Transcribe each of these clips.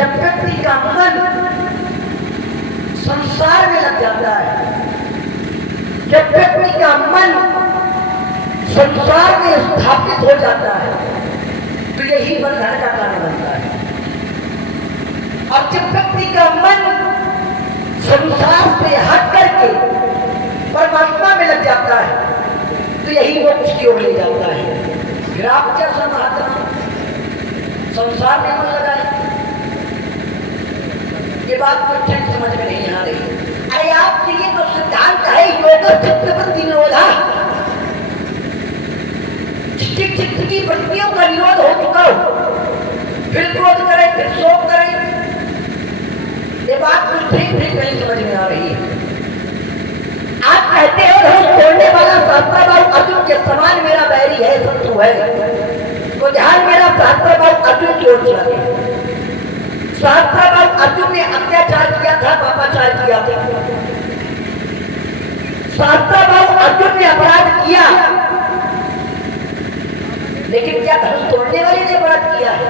जब व्यक्ति का मन संसार में लग जाता है, जब व्यक्ति का मन संसार में स्थापित हो जाता है, तो यही बंधन का कारण बनता है। और जब व्यक्ति का मन संसार से हट करके परमात्मा में लग जाता है, तो यही मोक्ष की ओर ले जाता है। फिर आप जैसा महात्मा संसार में मन लगाए, ये बात को ठीक समझ में नहीं आ रही। अरे आपके लिए तो सिद्धांत है योग चित्तवृत्ति निरोधा, चित्त की वृत्तियों का निरोध हो चुका हो, फिर क्रोध करे, फिर शोक करे, ये बात कुछ ठीक नहीं समझ में आ रही है। आप कहते हो धनुष तोड़ने वाला सहस्त्रबाहु अर्जुन के समान मेरा बैरी है, शत्रु है, तो ध्यान मेरा सहस्त्रबाहु अर्जुन की ओर चला गया। सहस्त्रबाहु अर्जुन ने अत्याचार किया था, पापाचार किया था। सहस्त्रबाहु अर्जुन ने अपराध किया, लेकिन क्या धनुष तोड़ने वाले ने अपराध किया है?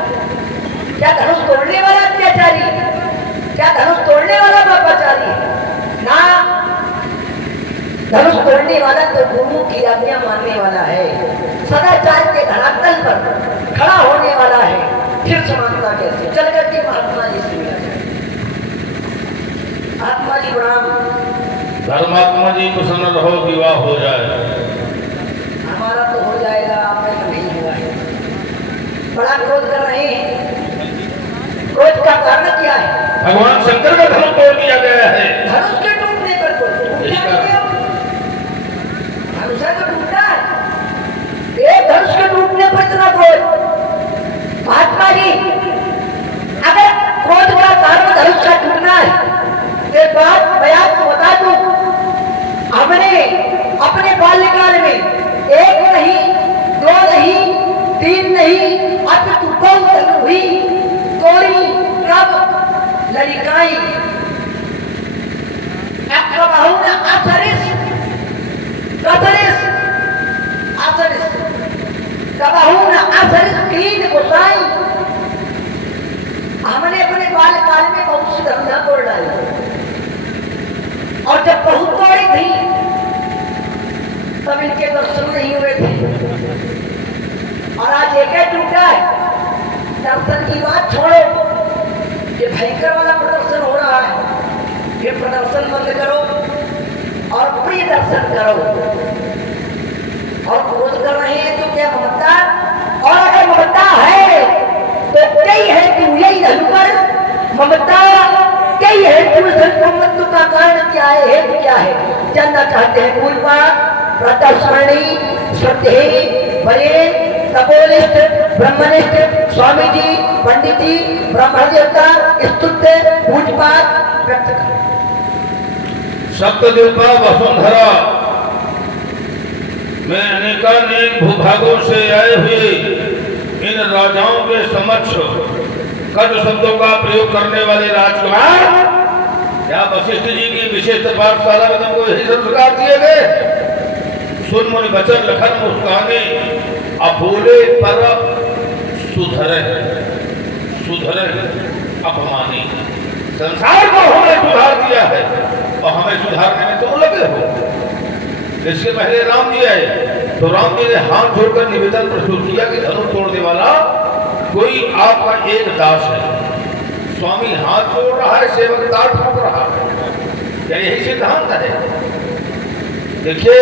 क्या धनुष तोड़ने वाला अत्याचारी? क्या धनुष तोड़ने वाला पापाचारी? ना, धनुष तोड़ने वाला तो गुरु की आज्ञा मानने वाला है, सदाचार के धरातल पर खड़ा होने वाला है। फिर समानता कैसे? चल करके महात्मा जी से मिला जाए। महात्मा जी प्रणाम। धर्मात्मा जी प्रसन्न रहो, विवाह हो जाए। हमारा तो हो जाएगा, आपका तो नहीं हुआ है। बड़ा क्रोध कर रहे हैं, क्रोध का कारण क्या है? भगवान शंकर का धनुष तोड़ दिया गया है। धनुष के टूटने पर धनुष तो टूटता है, एक धनुष के टूटने पर इतना क्रोध। महात्मा जी, अगर क्रोध का कारण धनुष का टूटना है, एक बात मैं आपको बता दूं, हमने अपने बाल्यकाल में एक नहीं, दो नहीं, तीन नहीं, अपितु बहुत हुई तोड़ी कब लड़िकाई हमने अपने बाल्यकाल में बहुत सी धंधा तोड़ डाली, और जब बहुत तोड़ी थी तब इनके दर्शन नहीं हुए थे, और आज एक टूटा है। दर्शन की बात छोड़ो, ये भयंकर वाला प्रदर्शन हो रहा है, ये प्रदर्शन बंद करो और प्रिय दर्शन करो। और क्रोध कर रहे हैं तो क्या ममता? और अगर ममता है तो कई है तू यही धनकर ममता, कई है तू ममत्व का कारण क्या है, हेतु क्या है? जानना चाहते हैं पूर्वा प्रदर्शनी श्रद्धे बड़े तपोनिष्ठ ब्रह्मनिष्ठ स्वामी जी, पंडित जी, ब्राह्मण देवता स्तुत्य पूजपाठ व्यक्त कर। सप्तद्वीपा वसुंधरा में अनेकानेक भूभागों से आए हुए इन राजाओं के समक्ष कट शब्दों का प्रयोग करने वाले राजकुमार, क्या वशिष्ठ जी की विशिष्ट पाठशाला में तुमको यही संस्कार दिए गए? सुन मुनि वचन लखन मुस्काने, अभोले पर सुधरे, सुधरे अपमानी। संसार को हमने सुधार दिया है और हमें सुधारने में तुम लगे हो। इसके पहले राम जी आए तो राम जी ने हाथ जोड़कर निवेदन प्रस्तुत किया कि धनुष तोड़ने वाला कोई आपका एक दास है। स्वामी हाथ जोड़ रहा है, सेवक ताल ठोक रहा है, क्या यही सिद्धांत है? देखिए,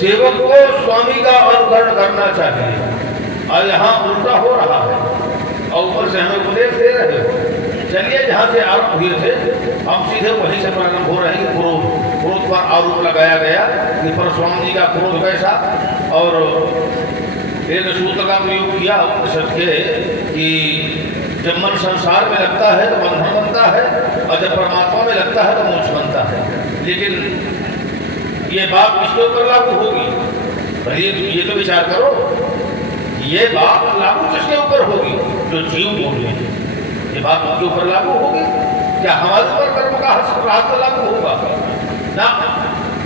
सेवक को स्वामी का अनुकरण करना चाहिए, और यहाँ उल्टा हो रहा है, और ऊपर से हमें उपदेश दे रहे हो। चलिए, जहाँ से आरोप हुए थे हम सीधे वहीं से प्रारंभ हो रहे हैं। क्रोध पर आरोप लगाया गया कि परशुराम जी का क्रोध कैसा, और एक सूत्र का प्रयोग किया उपनिषद के कि जब मन संसार में लगता है तो बंधन बनता है, और जब परमात्मा में लगता है तो मोक्ष बनता है। लेकिन ये बात किसके ऊपर लागू होगी? भले ये तो विचार करो, ये बात लागू किसके ऊपर होगी? जो जीव बोले, ये बात उनके ऊपर लागू होगी? क्या हमारे ऊपर कर्म का रहस्य लागू होगा? ना,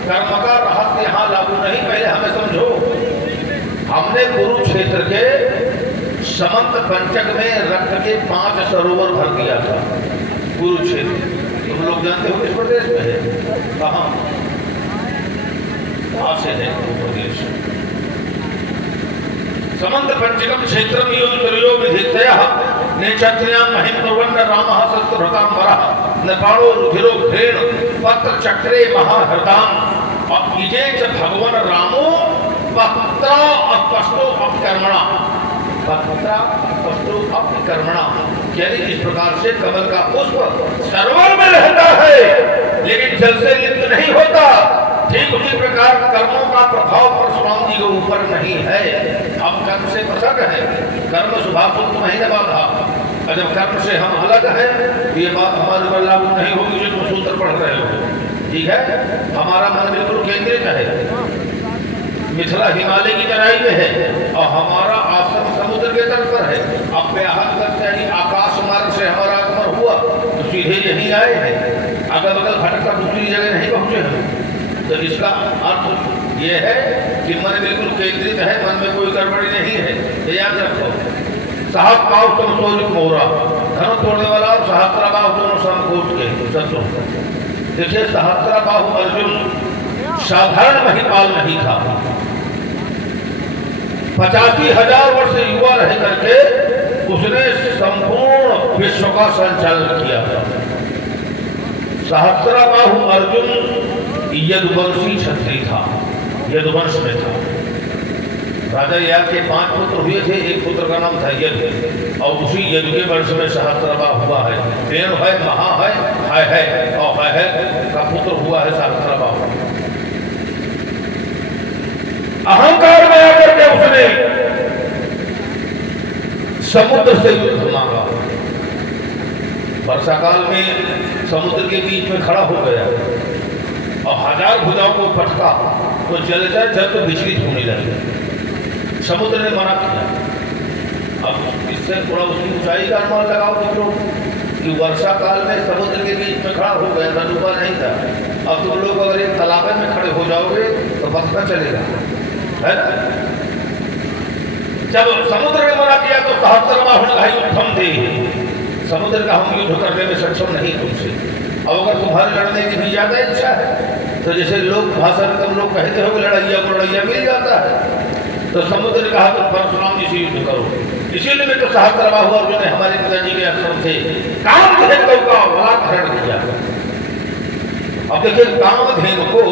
कर्म का रहस्य यहाँ लागू नहीं। पहले हमें समझो, हमने कुरुक्षेत्र के समंत पंचक में रक्त के 5 सरोवर भर दिया था। कुरुक्षेत्र तुम लोग जानते हो किस प्रदेश में है? कहाँ? वहां से है प्रदेश। समंत पंचकम क्षेत्रम योजतरयो विधितयः नेचत्र्यां महिमनुवन्न रामः सत्तभृतांबरः नेपालो रुधिरो घ्रेण पत्र चक्रे महाहृदाम और इजे च भगवान रामो पत्रा अपष्टो अपकर्मणा पत्रा अपष्टो अपकर्मणा। यानी इस प्रकार से कमल का पुष्प सरोवर में रहता है लेकिन जल से लिप्त नहीं होता, ठीक उसी प्रकार कर्मों का प्रभाव परशुराम जी के ऊपर नहीं है। हम कर्म से पृथक है, कर्म शुभाशुभ तो नहीं बाधा, और जब कर्म से हम अलग हैं ये बात हमारे पर लागू नहीं होगी जो तुम सूत्र पढ़ रहे हो। ठीक है, हमारा मन बिल्कुल केंद्रित है, मिथिला हिमालय की तराई में है और हमारा आश्रम समुद्र के तट पर है। अब व्याहत करते हैं आकाश मार्ग से हमारा आगमन हुआ तो सीधे यहीं आए हैं, अगल बगल भटककर दूसरी जगह नहीं पहुंचे हैं। तो इसका अर्थ ये है कि मन बिल्कुल केंद्रित है, मन में कोई गड़बड़ी नहीं है, ये याद रखो। साहब पाव तुम सोच मोरा, धन तोड़ने वाला और सहस्त्रा बाहु दोनों समकोट के शत्रु। देखिए सहस्त्रा बाहु अर्जुन साधारण महिपाल नहीं था, 85,000 वर्ष युवा रह करके उसने संपूर्ण विश्व का संचालन किया था। सहस्त्रा बाहु अर्जुन यदुवंशी क्षत्रिय था, यदुवंश में था। राजा याद के 5 पुत्र हुए थे, एक पुत्र का नाम था यद और उसी यद के वंश में सहस्त्रबा हुआ है। देव है, महा है और है का पुत्र हुआ है सहस्त्रबा। अहंकार में आकर के उसने समुद्र से युद्ध मांगा। वर्षा काल में समुद्र के बीच में खड़ा हो गया और 1000 भुजाओं को पटका तो जलचर जल तो विचलित होने लगे। समुद्र ने मना किया। अब इससे थोड़ा उसकी ऊंचाई का अनुमान लगाओ मित्रों कि वर्षा काल में समुद्र के बीच में खड़ा हो गया था, डूबा नहीं था। अब तुम लोग अगर एक तालाब में खड़े हो जाओगे तो पता चलेगा, है ना? जब समुद्र ने मना किया तो सहस्त्रबाहुन थे, समुद्र का हम युद्ध करने में सक्षम नहीं तुमसे। अब अगर तुम्हारे लड़ने की भी ज्यादा इच्छा है तो जैसे लोग भाषा में तुम लोग कहते हो कि लड़ैया को लड़ैया मिल जाता है, तो समुद्र ने कहा तुम परशुराम जी से युद्ध करो। इसीलिए में तो सहस्त्रबाहु अर्जुन ने हमारे पिताजी के आश्रम से कामधेनु का बलात्कार किया। अब देखिए कामधेनु को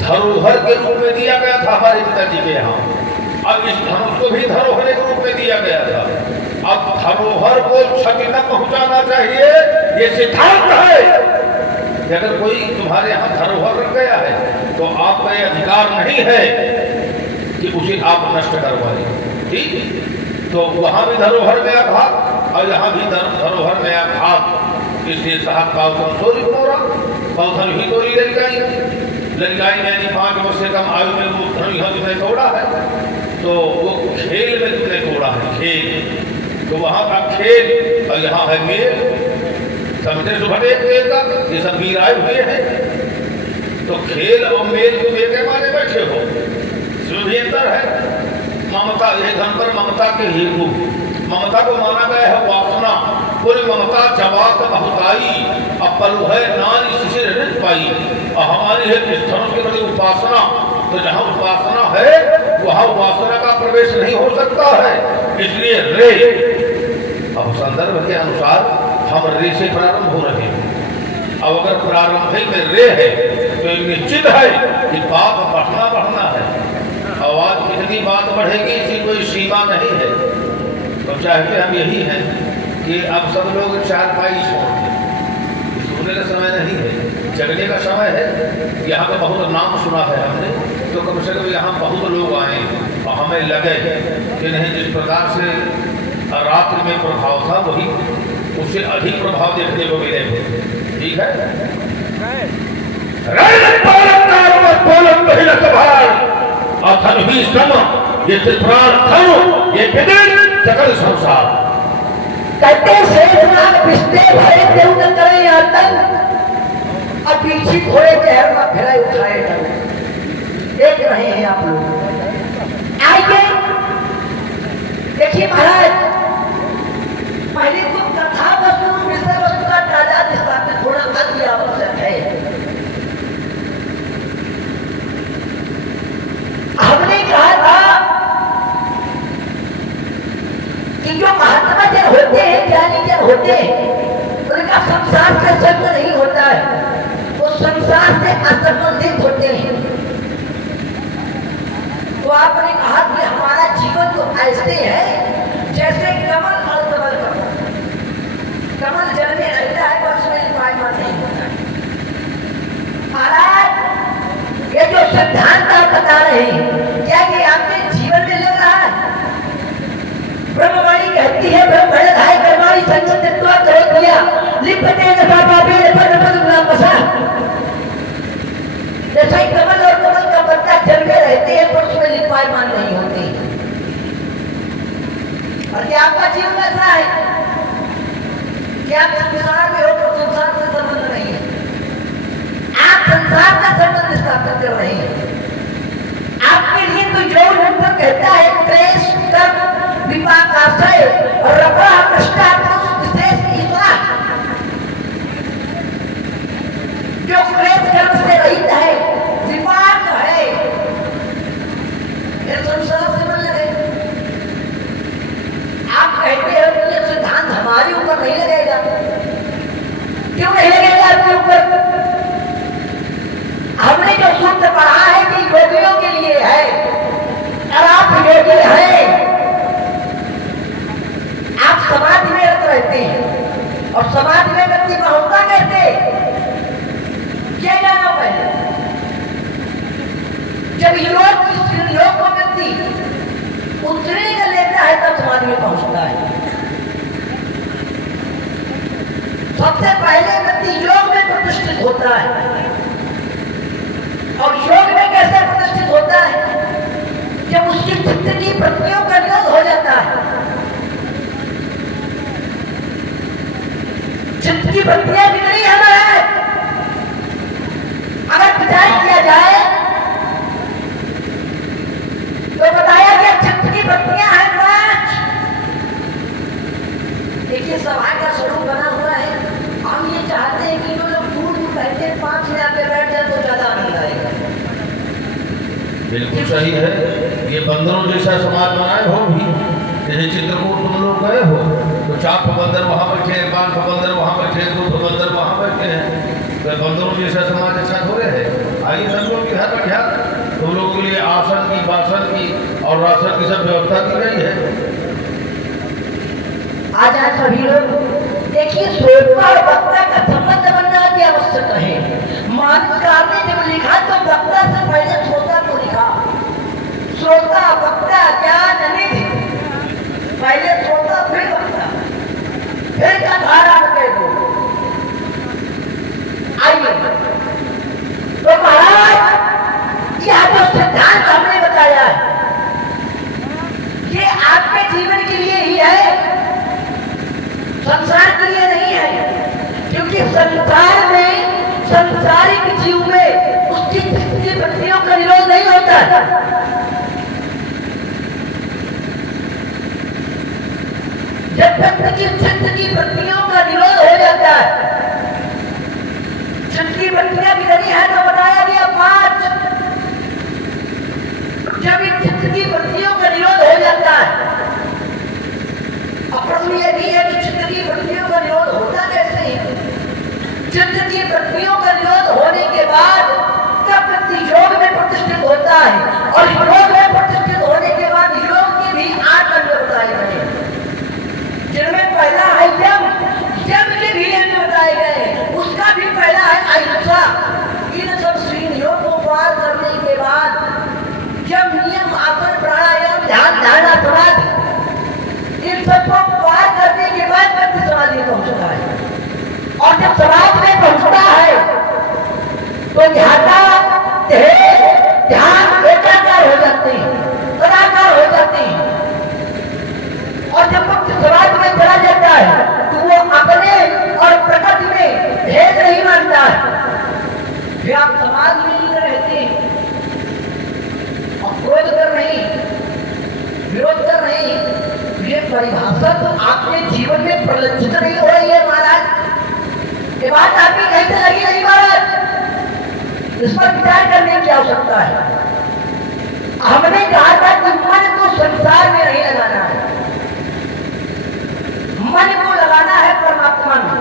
धरोहर के रूप में दिया गया था हमारे पिताजी के यहाँ, अब इस धनुष को भी धरोहर के रूप में दिया गया था। अब धरोहर को क्षति न पहुंचाना चाहिए, ये सिद्धांत है कि अगर कोई तुम्हारे यहाँ धरोहर रख गया है तो आपका ये अधिकार नहीं है कि उसे आप नष्ट करवाएं। ठीक, तो वहां भी धरोहर में आघात और यहाँ भी धरोहर में आघात। इसलिए साहब पावधन सोरी मोरा, पावधन ही तोड़ी लड़काई यानी 5 वर्ष से कम आयु में वो धन यहाँ तुमने तोड़ा है, तो वो खेल में तुमने तोड़ा है, खेल। तो वहां का खेल और यहाँ है मेल। समझे सुबह एक का ये सब वीर आए हुए हैं, तो खेल और मेल तुम एक माने बैठे हो, इसमें भी अंतर है। ममता ये धन पर ममता के हेतु, ममता को माना गया है वासना। पूरी ममता जवाब बहुताई अब पलु है नारी शिशिर हृदय पाई, और हमारी है इस धनुष के प्रति उपासना। तो जहाँ उपासना है वहाँ उपासना का प्रवेश नहीं हो सकता है, इसलिए रे। अब संदर्भ के अनुसार हम रे से प्रारंभ हो रहे हैं। अब अगर प्रारंभिक में रे है तो निश्चित है कि बात बढ़ना है। आवाज कितनी बात बढ़ेगी इसकी कोई सीमा नहीं है। तो चाहते हम यही है कि अब सब लोग चारपाई छोड़ते, सोने का समय नहीं है, जगने का समय है। यहाँ का बहुत नाम सुना है हमने, तो कम से कम यहाँ बहुत लोग आए और हमें लगे कि नहीं जिस प्रकार से रात्रि में प्रभाव था वही उससे अधिक प्रभाव देखने को मिले। ठीक है, ये सकल संसार कहते अब पीछे थोड़े जहर का फैलाए उठाए देख रहे हैं आप लोग। आइए देखिए महाराज पहले तो कथा वस्तु विषय वस्तु का तादाद स्थापित होना अति आवश्यक है। हमने कहा था कि जो महात्मा जन होते हैं, ज्ञानी जन होते हैं, उनका संसार से संग नहीं होता है, वो संसार से असंबंधित होते हैं। तो आपने कहा कि हमारा जीवन तो ऐसे है जैसे कमल और कमल का कमल जल में रहता है पर उसमें पायमान नहीं होता है। महाराज ये जो सिद्धांत आप बता रहे हैं, क्या ये आपके जीवन में लग रहा है? ब्रह्मवाणी कहती है ब्रह्मधाय कर्माणि संचित्वा करोत्या लिप्यते न पापे पद पद नाम बसा। जैसे कमल और कमल का पत्ता जल में रहते हैं पर उसमें लिपायमान नहीं होते। और क्या आपका जीवन ऐसा है कि आप संसार में हो तो संसार से संबंध नहीं है, आप संसार का संबंध स्थापित कर रहे हैं। आपके लिए तो योग मंत्र कहता है क्लेश कर्म विपाक आशय और रपा कृष्णा विशेष ईश्वर, जो क्लेश कर्म से रहित है, विपाक है, ये संसार से बन लगे। आप कहते हो कि ये सिद्धांत हमारे ऊपर नहीं लगेगा, क्यों नहीं लगेगा आपके ऊपर? हमने जो सूत्र पढ़ा है कि योगियों के लिए है, और आप योगी हैं, आप समाधि में रहते हैं और समाधि में व्यक्ति को होता कहते क्या जाना पहले? जब योग को व्यक्ति उतरने का लेता है तब समाधि में पहुंचता है। सबसे पहले व्यक्ति योग में प्रतिष्ठित होता है, और योग में कैसे प्रतिष्ठित होता है? जब उसकी चित्त की वृत्तियों का निरोध हो जाता है। चित्त की वृत्तियां बिगड़ी है, अगर विचार किया जाए तो बताया गया चित्त की वृत्तियां हैं 5। देखिए सभा का स्वरूप बना हुआ है, हम ये चाहते हैं कि जो लोग दूर दूर बैठे 5 में आके बैठ जाए तो ज्यादा आनंद आएगा। बिल्कुल सही है। ये बंदरों जैसा समाज बनाए हो भी, जैसे चित्रकूट तुम लोग गए हो तो 4 बंदर वहां बैठे, 5 बंदर वहां बैठे, 2 बंदर वहां बैठे हैं, तो बंदरों जैसा समाज अच्छा थोड़े है। आइए सब लोग की हर बैठा, तुम लोगों के लिए आसन की, बासन की और राशन की सब व्यवस्था की गई है। आ जाए सभी लोग। देखिए श्रोता और वक्ता का संबंध बनना भी आवश्यक है। मानसकार ने जब लिखा तो वक्ता से पहले श्रोता को लिखा। श्रोता वक्ता ज्ञान निधि, पहले श्रोता फिर वक्ता, फिर का धारा कह दो। आइए तो महाराज यह जो सिद्धांत हमने बताया है ये आपके जीवन के लिए ही है, संसार के लिए नहीं है। क्योंकि संसार में, संसारिक जीव में उसकी चित्त की वृत्तियों का निरोध नहीं होता। जब व्यक्ति की चित्त की वृत्तियों का निरोध हो जाता है, चित्त की वृत्तियां बिगड़ी है तो बताया गया 5। जब इन चित्त की वृत्तियों का निरोध हो जाता है, प्रश्न यह भी है कि चित्त की वृत्तियों का निरोध होता कैसे है? चित्त की वृत्तियों का निरोध होने के बाद तब व्यक्ति योग में प्रतिष्ठित होता है, और योग में प्रतिष्ठित होने के बाद योग की भी 8 अंग बताए गए, जिनमें पहला है यम, यम के भी अंग बताए गए, उसका भी पहला है अहिंसा। इन सब श्रेणियों को पार करने के बाद यम, नियम, आसन, प्राणायाम, ध्यान, धारणा, समाधि, इन सबको पार करने के बाद व्यक्ति समाधि में पहुंचता है। और जब समाधि में पहुंचता है तो ध्यान एकाकार हो जाते हैं, तदाकार हो जाते हैं। और जब व्यक्ति समाधि में चला जाता है तो वो अपने और प्रकृति में भेद नहीं मानता है। फिर आप समाधि में ही रहते हैं और क्रोध कर रहे हैं, विरोध कर रहे हैं, ये ये बात आपकी कहीं से लगी नहीं महाराज, इस पर विचार करने की आवश्यकता है। हमने कहा था कि मन को संसार में नहीं लगाना है, मन को लगाना है परमात्मा में।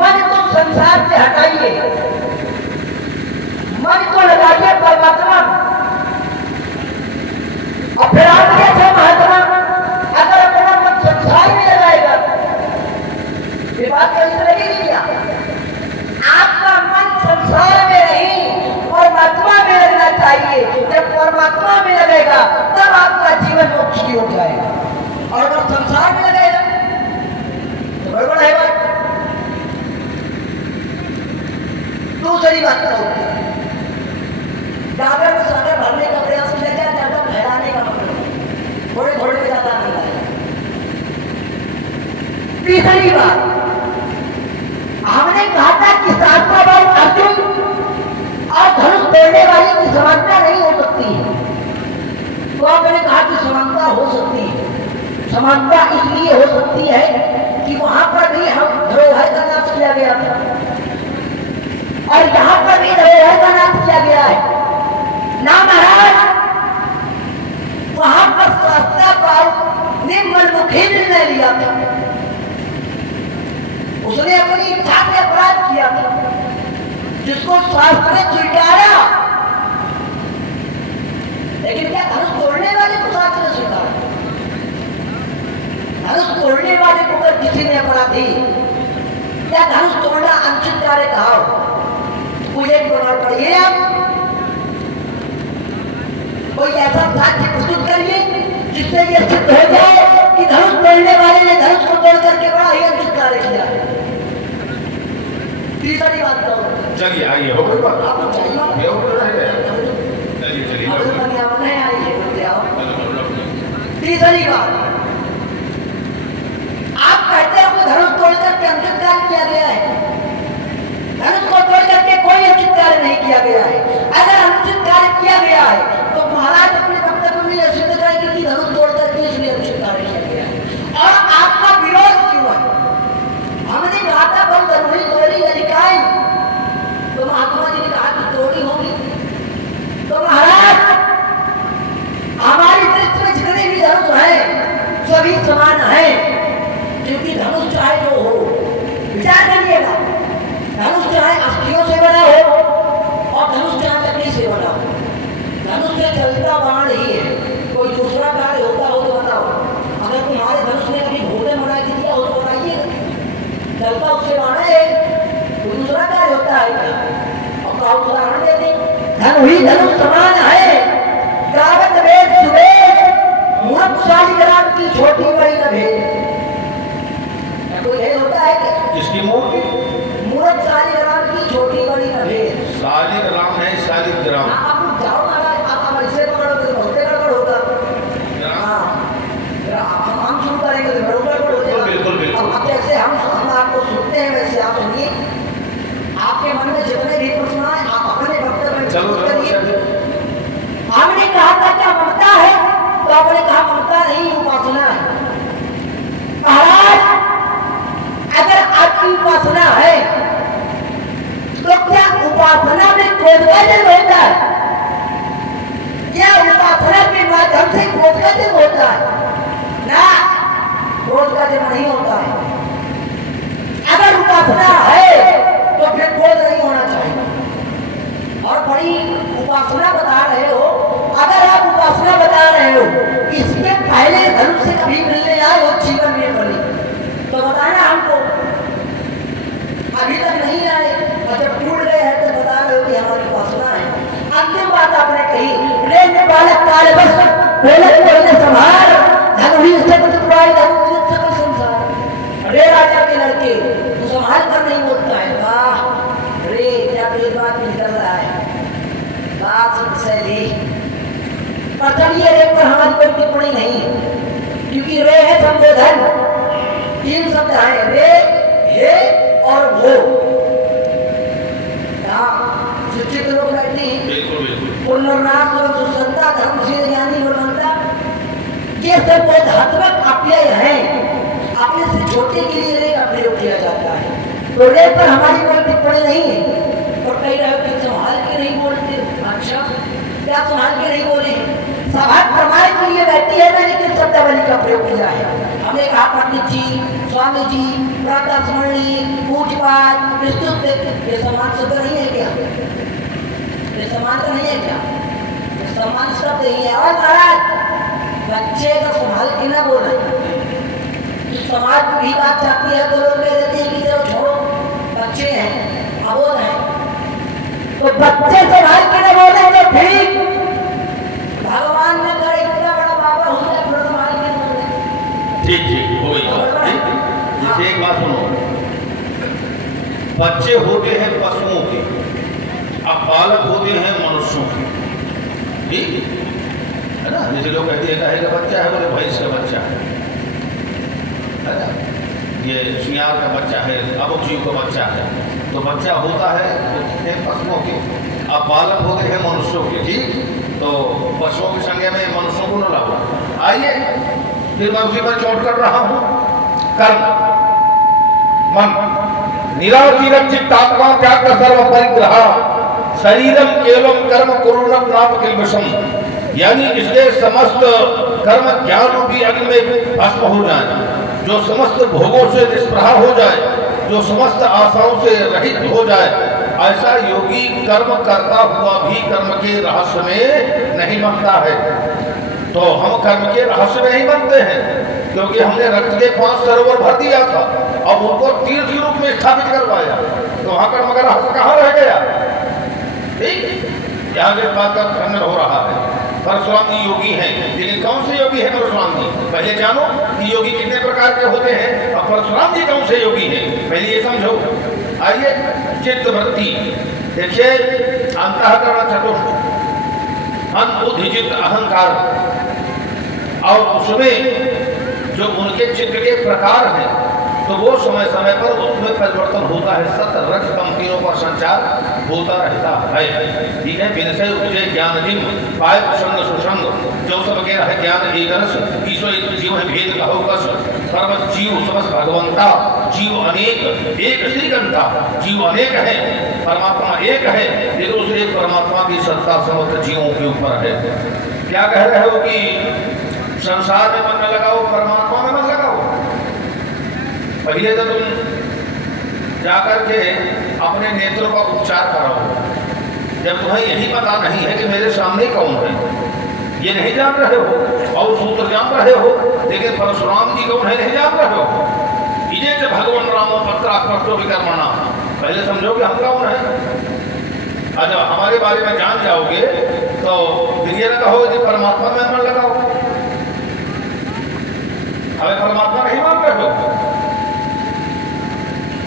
मन को संसार से हटाइए, मन को लगाइए परमात्मा में। और फिर आप कैसे महात्मा अगर अपना मन संसार में लगाएगा, ये बात कहीं से लगेगी क्या? आपका मन संसार में नहीं परमात्मा में लगना चाहिए। जब परमात्मा में लगेगा तब आपका जीवन मोक्ष की हो जाएगा, और अगर संसार में लगेगा तो गड़बड़ है बात। दूसरी बात करो, गागर में सागर भरने का प्रयास किया जाए, ज्यादा फैलाने का मतलब थोड़े थोड़े में ज्यादा नहीं आएगा। तीसरी बात, हमने कहा था कि सातवां बार अर्जुन और धनुष तोड़ने वाले की समानता नहीं हो सकती है, तो आपने कहा कि समानता हो सकती है। समानता इसलिए हो सकती है कि वहां पर भी हम धरोहर का नाश किया गया था और यहां पर भी धरोहर का नाश किया गया है ना महाराज। वहां पर शास्त्रापाल ने मनमुखी निर्णय लिया था, उसने अपनी इच्छा से अपराध किया था जिसको शास्त्र ने स्वीकारा, लेकिन क्या धनुष तोड़ने वाले को शास्त्र ने स्वीकारा? धनुष तोड़ने वाले को अगर किसी ने अपराधी क्या धनुष तोड़ना अनुचित कार्य कहा, कोई एक प्रमाण पढ़िए आप, कोई ऐसा साक्ष्य प्रस्तुत करिए जिससे यह सिद्ध हो जाए कि धनुष तोड़ने वाले ने धनुष को तोड़ करके बड़ा ही अनुचित कार्य किया। तीसरी बात करो, चलिए आइए हो आपको चाहिए तीसरी बात, आप कहते हो धनुष तोड़ करके अनुचित कार्य किया गया है, धनुष को तोड़ करके कोई अनुचित कार्य नहीं किया गया है। अगर अनुचित कार्य किया गया है तो महाराज अपने वक्तव्य में यह सिद्ध करेंगे कि धनुष तोड़ करके इसलिए अनुचित कार्य किया गया है। और आपका विरोध क्यों है? हमने कहा था बल धनुष तोड़ी ललिकाएं, तो महात्मा जी ने कहा कि तोड़ी होगी। तो महाराज हमारी दृष्टि में जितने भी धनुष हैं सभी समान हैं, क्योंकि धनुष चाहे जो हो, विचार करिएगा, धनुष चाहे अस्थियों से बना हो और धनुष चाहे लकड़ी से बना हो, धनुष से चलता बाण ही है। कोई दूसरा कार्य होता हो तो बताओ, अगर तुम्हारे धनुष ने कभी भोजन बना के दिया हो तो बताइए, चलता उससे बाण है, कोई दूसरा कार्य होता है क्या? और तो उदाहरण देते, धनुष ही धनुष समान है, गावत वेद सुवेद मूर्ख शालिग्राम की छोटी बड़ी न भेद। कोई भेद होता है क्या? इसकी मूर्ति मूर्ख शालिग्राम की छोटी बड़ी न भेद। शालिग्राम है, शालिग्राम। आप जाओ महाराज, आप ऐसे पकड़ोगे तो बहुत गड़बड़ होगा। हाँ, हम शुरू करेंगे तो गड़बड़ होगा। बिल्कुल बिल्कुल। अब जैसे हम आपको सुनते हैं वैसे आप सुनिए, आपके मन में जितने भी प्रश्न आए आप अपने वक्तव्य में करिए। हमने कहा था क्या ममता है, तो आपने कहा ममता नहीं उपासना है। महाराज अगर आपकी उपासना है तो क्या उपासना में क्रोध का जन्म होता है? क्या उपासना के माध्यम से क्रोध का जन्म होता है? ना, क्रोध का जन्म नहीं होता है। अगर उपासना है तो फिर क्रोध नहीं होना चाहिए। और बड़ी उपासना बता रहे हो, अगर आप उपासना बता रहे हो इसके पहले धनुष से कभी मिलने आए हो जीवन में बनी तो बताना हमको, अभी तक नहीं आए और जब टूट गए हैं तो बता रहे हो कि हमारी उपासना है। अंतिम बात आपने कही, रे बालक काल बस बोले बोले संभार धनुष से पुराई धनुष सकल संसार। रे राजा के लड़के तू संभाल कर नहीं बोलता है। वाह रे, क्या तेज बात निकल रहा है, बात शैली पर चलिए रे पर हमारी कोई टिप्पणी नहीं, क्योंकि रे है संबोधन, तीन शब्द है रे, हे और वो। शिक्षित लोग बैठे हैं, पुनर्नाश सुसंता धर्मशील ज्ञानी गुणवंता, ये सब बोधात्मक अव्यय हैं। अपने से छोटे की प्रोजेक्ट पर हमारी कोई टिप्पणी नहीं है। और कई रहे कि संभाल के नहीं बोलते। अच्छा, क्या संभाल के नहीं बोले? सभा प्रमाण के लिए बैठी है, मैंने किस शब्दावली का प्रयोग किया है? हमने कहा पंडित जी, स्वामी जी, प्रातः स्मरणी, पूजपाठ, विस्तृत, ये सम्मान शब्द नहीं है क्या? ये सम्मान तो नहीं है क्या? सम्मान शब्द नहीं है। और महाराज बच्चे तो संभाल के ना बोल रहे, समाज में भी बात चाहती है तो लोग कह देते हैं कि चलो छोड़ो, बच्चे हैं, अबोध हैं, तो बच्चे संभाल के ना बोले तो ठीक। भगवान ने करे इतना बड़ा बाबा हो जाए फिर संभाल के ना बोले। ठीक ठीक हो गई बात। जैसे एक बात सुनो, बच्चे होते हैं पशुओं के, अब बालक होते हैं मनुष्यों के, ठीक है ना? जैसे लोग कहते हैं का बच्चा है, बोले भैंस का बच्चा है, ये सियार का बच्चा है, अमुक जीव का बच्चा है। तो बच्चा होता है पशुओं के, अब बालक होते हैं मनुष्यों के, ठीक? तो पशुओं की संज्ञा में मनुष्यों को न लाओ। आइए फिर मैं उसी पर चोट कर रहा हूं। कर्म मन निराशीरम चित्तात्मा त्याग सर्व परिग्रह शरीरम केवलम कर्म कुरुणम नाम किल्बिषम, यानी इसके समस्त कर्म ज्ञान रूपी अग्नि में भस्म हो जाए, जो समस्त भोगों से निष्प्रहा हो जाए, जो समस्त आशाओं से रहित हो जाए, ऐसा योगी कर्म करता हुआ भी कर्म के रहस्य में नहीं बनता है। तो हम कर्म के रहस्य में ही बनते हैं, क्योंकि हमने रक्त के 5 सरोवर भर दिया था, अब उनको तीर्थ के रूप में स्थापित करवाया, तो वहां कर्म का रहस्य कहाँ रह गया? ठीक, यहाँ इस बात का खंडन हो रहा है। परशुराम जी योगी हैं, लेकिन कौन से योगी है परशुराम जी? पहले जानो कि योगी कितने प्रकार के होते हैं, और परशुराम जी कौन से योगी हैं, पहले ये समझो। आइए, चित्त वृत्ति देखिए, अंतःकरण चतुष्ट, अनउद्धिजित अहंकार, और उसमें जो उनके चित्त के प्रकार हैं, तो वो समय समय पर उसमें परिवर्तन होता है। सत रज तम तीनों का संचार होता रहता है, ठीक है? विनय उपजय ज्ञान जिम पाय प्रसंग सुसंग जो सब कह रहा है ज्ञान एक रस ईश्वर जीव है भेद कहो कस सर्व जीव समस्त भगवंता जीव अनेक एक श्रीकंता, जीव अनेक है, परमात्मा एक है, लेकिन उस एक परमात्मा की सत्ता समस्त जीवों के ऊपर है। क्या कह रहे हो कि संसार में मन न लगाओ, परमात्मा में मन लगाओ। पहले तो तुम जाकर के अपने नेत्रों का उपचार कराओ। जब तुम्हें यही पता नहीं है कि मेरे सामने कौन है, ये नहीं जान रहे हो, और सूत्र जान रहे हो, लेकिन परशुराम जी कौन है नहीं जान रहे हो। इजे से भगवान राम पत्रा प्रश्नो विकर्मणा, पहले समझो कि हम कौन है। अच्छा, हमारे बारे में जान जाओगे तो फिर ये न कहो कि परमात्मा में मन लगाओ। हमें परमात्मा नहीं मान रहे हो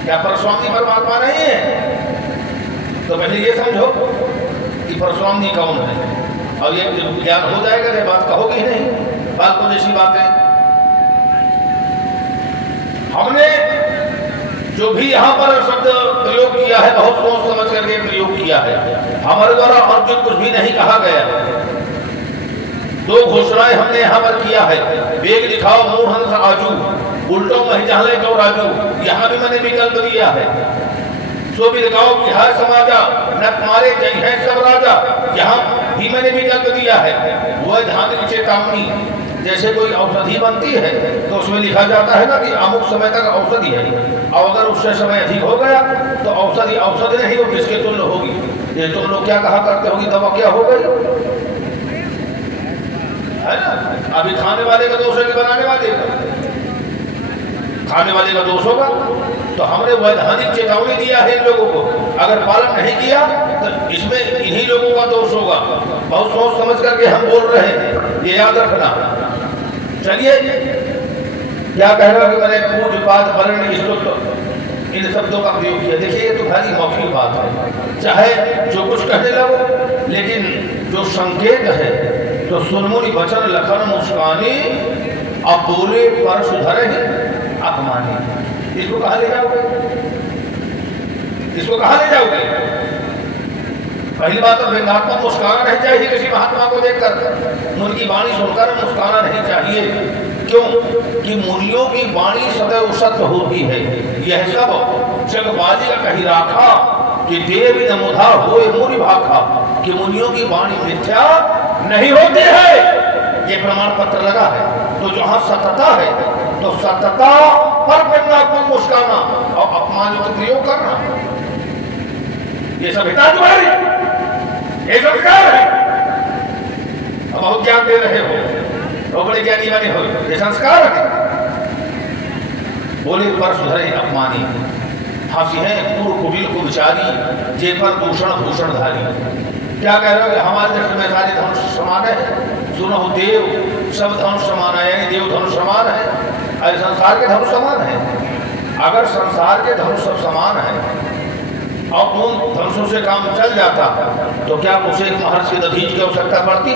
क्या? परशुराम जी परमात्मा नहीं है? तो पहले ये समझो कि परशुराम जी कौन है, और ये ज्ञान हो जाएगा, ये बात कहोगे ही नहीं, बात तो जैसी बात है। हमने जो भी यहाँ पर शब्द प्रयोग किया है, बहुत सोच समझ करके प्रयोग किया है। हमारे द्वारा अर्जुन कुछ भी नहीं कहा गया। 2 घोषणाएं हमने यहाँ पर किया है, वेग दिखाओ मूढ़ आजू, उल्टो मही जहले तो राजू, यहाँ भी मैंने विकल्प दिया है। सो भी दिखाओ बिहार समाजा न तुम्हारे जय है सब राजा, यहाँ भी मैंने विकल्प दिया है। वह ध्यान चेतावनी, जैसे कोई औषधि बनती है तो उसमें लिखा जाता है ना कि अमुक समय तक औषधि है, और अगर उससे समय अधिक हो गया तो औषधि औषधि नहीं हो, किसके तुल्य होगी। ये तुम लोग क्या कहा करते होगी, दवा क्या हो गई है ना? अभी खाने वाले का दोष है कि बनाने वाले का? खाने वाले का दोष होगा। तो हमने वैधानिक चेतावनी दिया है इन लोगों को, अगर पालन नहीं किया तो इसमें इन्हीं लोगों का दोष होगा। बहुत सोच समझ करके हम बोल रहे हैं, ये याद रखना। चलिए, क्या कह रहा कि मैंने पूज पाठ वर्ण स्तुति इन शब्दों का प्रयोग किया। देखिए, ये तो भारी मौखिक बात है, चाहे जो कुछ कहने लगो, लेकिन जो संकेत है तो सुनमुनि वचन लखन मुस्कानी, अब बोले पर सुधरे अपमानी। इसको कहाँ ले जाओगे? इसको कहाँ ले जाओगे? पहली बात तो व्यंगात्मक मुस्काना नहीं चाहिए किसी महात्मा को देखकर, उनकी वाणी सुनकर मुस्काना नहीं चाहिए। क्यों? कि मुनियों की वाणी सदैव सत्य होती है। यह सब जगबाजी का कही राखा कि देवी नमुधा होए मुनि भाखा, कि मुनियों की वाणी मिथ्या नहीं होती है, ये प्रमाण पत्र लगा है। तो जहां सतता है तो सतता पर को मुस्काना और अपमानित प्रयोग करना, ये सब हिता तुम्हारी, ये संस्कार है। अब बहुत ज्ञान दे रहे हो, तो बड़े ज्ञानी बने हो, ये संस्कार है। बोले पर सुधरे अपमानी, फांसी है पूर्व कुटिल को विचारी, जे पर दूषण भूषण धारी। क्या कह रहे हो कि हमारे दृष्टि में सारे धनुष समान है? सुनो देव, सब धनुष समान है, यानी देव धनुष समान है, अरे संसार के धनुष समान है। अगर संसार के धनुष सब समान है और उन धनुषों से काम चल जाता तो क्या उसे एक महर्षि दधीच की आवश्यकता पड़ती,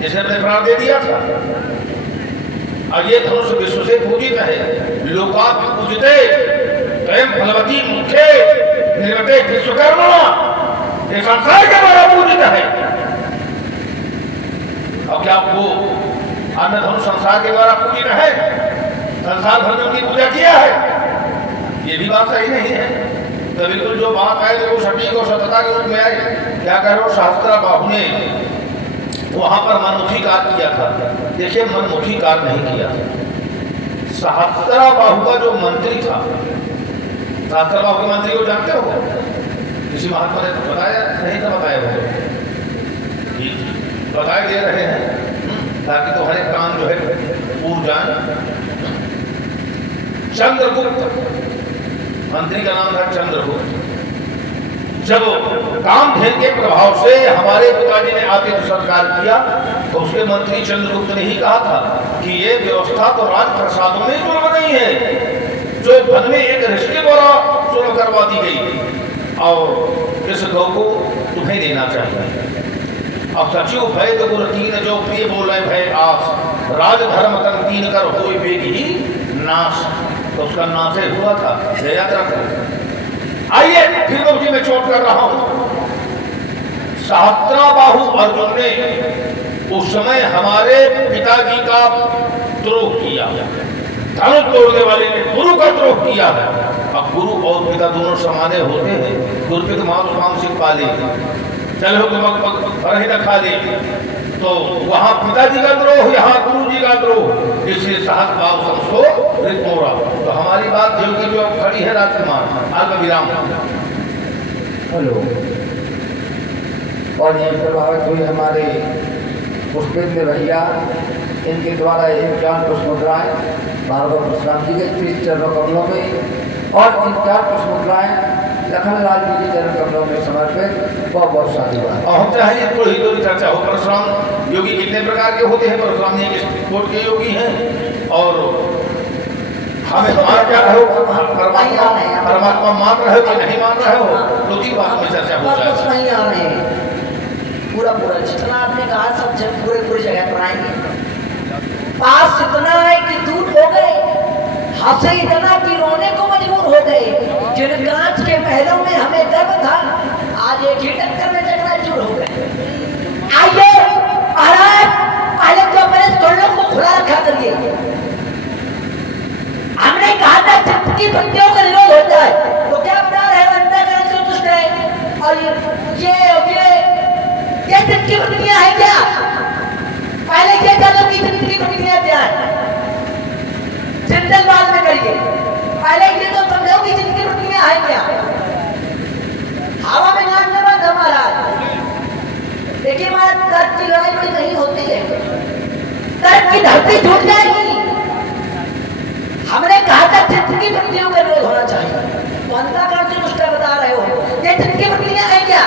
जिसने अपने प्राण दे दिया था? और ये धनुष विश्व से पूजित है, लोकात् पूजिते प्रेम फलवती मुखे निर्वते विश्वकर्मा, ये संसार के द्वारा पूजित है। अब क्या वो अन्य धनुष संसार के द्वारा पूजित है? संसार भर में उनकी पूजा किया है, ये भी बात सही नहीं है। तो बिल्कुल जो बात है वो सटीक और सतता के रूप में आई। क्या कह रहे हो? सहस्त्र बाहु ने वहां पर मनमुखी कार्य किया था। देखिए, मनमुखी कार्य नहीं किया। सहस्त्र बाहु का जो मंत्री था, सहस्त्र बाहु के मंत्री को जानते हो? किसी महात्मा ने बताया नहीं तो बताया हो, बताए दे रहे हैं ताकि तुम्हारे कान जो है पूर जाए। चंद्रगुप्त मंत्री का नाम था चंद्रगुप्त। जब कामधेनु के प्रभाव से हमारे पिताजी ने आतिथ्य सत्कार किया तो उसके मंत्री चंद्रगुप्त ने ही कहा था कि ये व्यवस्था तो राजप्रसादों में सुलभ नहीं है, जो वन में एक ऋषि के द्वारा सुलभ करवा दी गई और इस गौ को तुम्हें देना चाहिए। अब सचिव भय तो गुरु तीन जो प्रिय बोले भय आस, राजधर्म तन तीन कर होए बेग ही नाश। तो उसका नाश हुआ था, याद रखो। आइए फिर मुझे मैं चोट कर रहा हूं। सहस्त्र बाहु अर्जुन ने उस समय हमारे पिताजी का द्रोह किया, धनुष तोड़ने वाले ने गुरु का द्रोह किया है। अब गुरु और पिता दोनों समाने होते हैं। गुरु पिता मांसिक पाले, चलो तो खा ले, तो वहां पिताजी का द्रोह, यहाँ गुरु जी का द्रोह, इसलिए सहस्त्र बाहु समझो रितमोरा। तो हमारी बात जो की जो खड़ी है राजकुमार अल्प विराम। हेलो, और ये प्रभावित हुए हमारे पुष्पेंद्र भैया, इनके द्वारा एक 4 पुष्प मुद्राएं बार-बार प्रणाम की गई 30 चरणों कमलों में, और इन 4 पुष्प मुद्राएं लखनलाल जी के चरण कमलों में समर्पित। बहुत बहुत साधुवाद। और हम चाहेंगे थोड़ी थोड़ी चर्चा हो। परशुराम योगी कितने प्रकार के होते हैं? परशुराम जी किस कोट के योगी हैं? और हमें मान क्या रहे हो? परमात्मा मान रहे हो कि नहीं मान रहे हो? तो 3 बात में चर्चा हो जाए। नहीं आ रहे हैं, पूरा जितना आपने कहा सब पूरे जगह पर आएंगे। पास इतना है कि दूर हो गए, हंसे इतना कि रोने को मजबूर हो गए। जिन कांच के महलों में हमें गर्व था, आज एक ही टक्कर में चकनाचूर हो गए। आइए महाराज, पहले तो अपने स्वर्णों को खुला रखा करिए। हमने कहा था चित्त की वृत्तियों का निरोध होता है, तो क्या बता रहे हो? अंतःकरण से दुष्ट है, और ये चित्त की वृत्तियां हैं क्या? पहले ये जानो कि चित्त की वृत्तियां क्या है, चिंतन बाद में करिए। पहले ये तो समझो कि चित्त की वृत्तियां हैं क्या। हवा में नाचने मत हमारा। देखिए महाराज, तर्क की लड़ाई बड़ी नहीं होती है, तर्क की धरती टूट जाएगी। हमने कहा था चित्त की वृत्तियों का निरोध होना चाहिए, तो अंतःकरण से दुष्ट बता रहे हो। ये चित्त की वृत्तियां हैं क्या?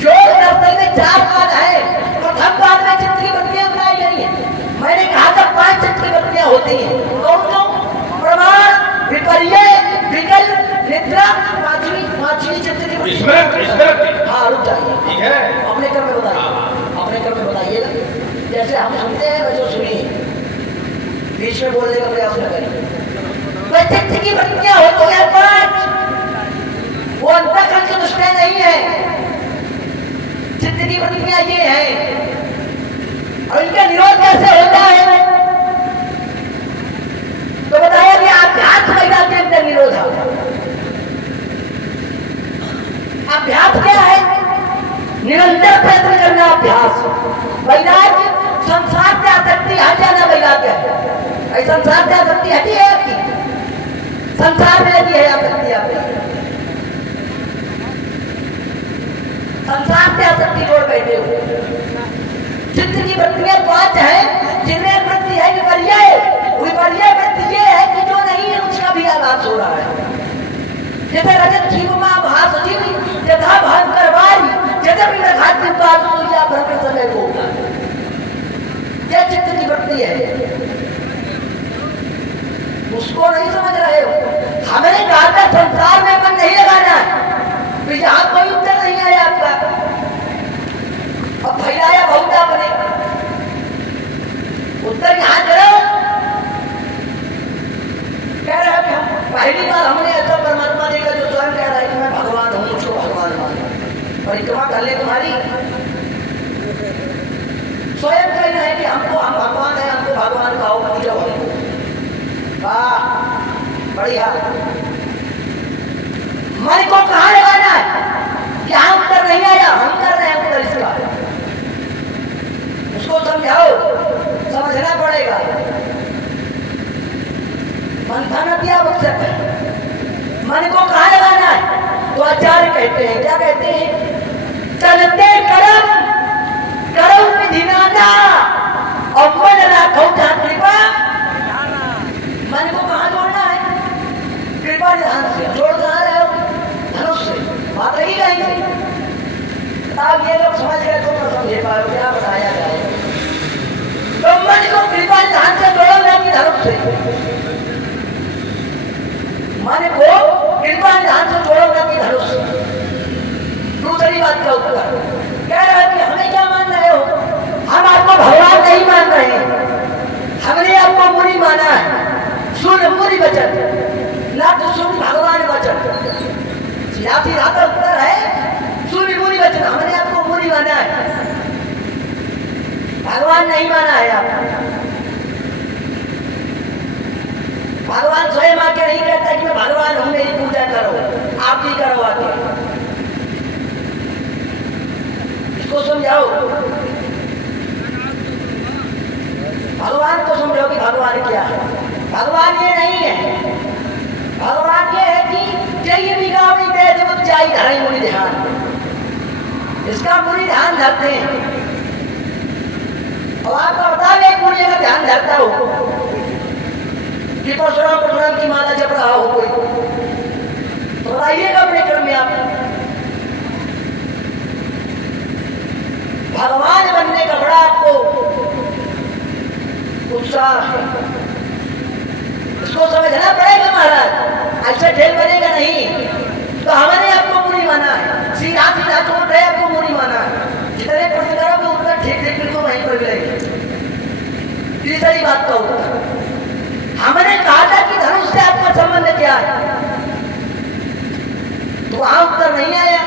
योग दर्शन में 4 बात है। प्रथम बात में चित्त की वृत्तियां बताई गई है। मैंने कहा था 5 चित्त की वृत्तियां होती हैं। कौन? प्रमाण, विपर्य, विकल्प, निद्रा, पांचवी चित्त की वृत्ति। हाँ, रुक जाइए, ठीक है, अपने क्रम में बताइए, अपने क्रम में बताइएगा। जैसे हम सुनते हैं वैसे सुनिए, बीच में बोलने का प्रयास न करिए। चित्त की वृत्तियां होती है 5, वो अंतःकरण की दुष्टता नहीं है। चित्त की वृत्तियां ये है, और इनका निरोध कैसे होता है? तो बताया कि अध्यात्म के अंदर निरोध है। वैराग्य संसार से आसक्ति हट जाना वैराग्य है। संसार से आसक्ति हटी है आपकी, संसार में लगी है आसक्ति आपकी, संसार से आसक्ति जोड़ बैठे हो। चित्त की वृत्तियां 5 है, जिनमें वृत्ति है विपर्य वृत्ति ये है कि जो नहीं है उसका भी आभास हो रहा है। जैसे रजत जीवमा भास जीवी यथा भान करवाई यद्यपि नघाति या भ्रम समय को यह चित्त की वृत्ति है, उसको नहीं समझ रहे हो। हमें कहा था संसार में मन नहीं लगाना है, तो यहाँ कोई उत्तर नहीं आया आपका। अब फैलाया बहुत आपने, उत्तर यहाँ करो। कह रहे हैं हम पहली बार हमने ऐसा परमात्मा देखा जो स्वयं कह रहा है कि मैं भगवान हूँ, मुझको भगवान मानो। परिक्रमा कर ले तुम्हारी, स्वयं कहना है कि हमको हम भगवान है, हमको भगवान कहो, पूजो हमको। वाह बढ़िया। मन को कहाँ लगाना है? क्या उत्तर नहीं आया? हम कर रहे हैं उत्तर इसका, उसको समझाओ, समझना पड़ेगा। मंथन अति आवश्यक है। मन को कहाँ लगाना है? तो आचार्य कहते हैं, क्या कहते हैं? चलते कर्म कर्म विधिनाना और मन राखो जहाँ कृपा। मन को कहाँ जोड़ना है? कृपा ध्यान से। जोड़ कहाँ रहे हो? धनुष से। बात रही जाएगी। अब ये लोग समझ गए तो न समझे पाए, क्या बताया जाए। तो मन को कृपा ध्यान से जोड़ोगे कि धनुष से? मन को कृपा ध्यान से जोड़ोगे कि धनुष से? दूसरी बात का उत्तर कह रहा है कि हमें क्या मान रहे हो? हम आपको भगवान नहीं मान रहे हैं, हमने आपको मुनि माना है। सुन मुनि वचन, ना तो सुन भगवान वचन। सीधा सीधा का उत्तर है सुन मुनि वचन, हमने आपको मुनि माना है, भगवान नहीं माना है आप। भगवान स्वयं आके नहीं कहता कि मैं भगवान हूं, मेरी पूजा करो, आप भी करो आके। इसको समझाओ, भगवान को समझो कि भगवान क्या है। भगवान ये नहीं है, भगवान ये है कि जय बिगाड़ी दे जब जाई धरे मुनि ध्यान, इसका मुनि ध्यान धरते हैं। और आपका बताओ एक मुनि अगर ध्यान धरता हो कि परशुराम की माला जप रहा हो कोई, तो बताइएगा अपने क्रम में आप भगवान बनने का बड़ा आपको उत्साह है। इसको समझना पड़ेगा महाराज, ऐसे ढेल बनेगा नहीं। तो हमने आपको मुनि माना है, सीधा सीधा छोड़ रहे आपको मुनि माना है। जितने प्रश्न करोगे उत्तर ठीक ठीक तो वहीं पर मिलेगी। तीसरी बात का उत्तर, हमने कहा था कि धनुष से आपका संबंध क्या है, तो वहां उत्तर नहीं आया।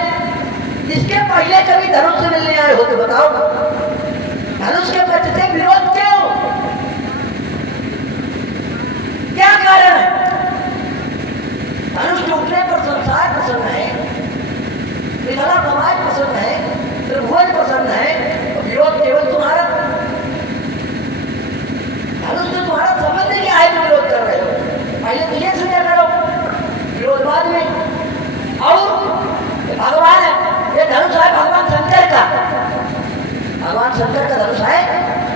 इसके पहले कभी धनुष से मिलने आए हो तो बताओ, धनुष के प्रति से विरोध क्यों, क्या कारण है? धनुष टूटने पर संसार प्रसन्न है, विधवा समाज प्रसन्न है, त्रिभुवन प्रसन्न है, तो विरोध केवल तुम्हारा। धनुष से तुम्हारा संबंध क्या है जो विरोध कर रहे हो? पहले तो ये समझा करो, विरोध बाद में। और भगवान, ये धनुष है भगवान शंकर का, भगवान शंकर का धनुष है,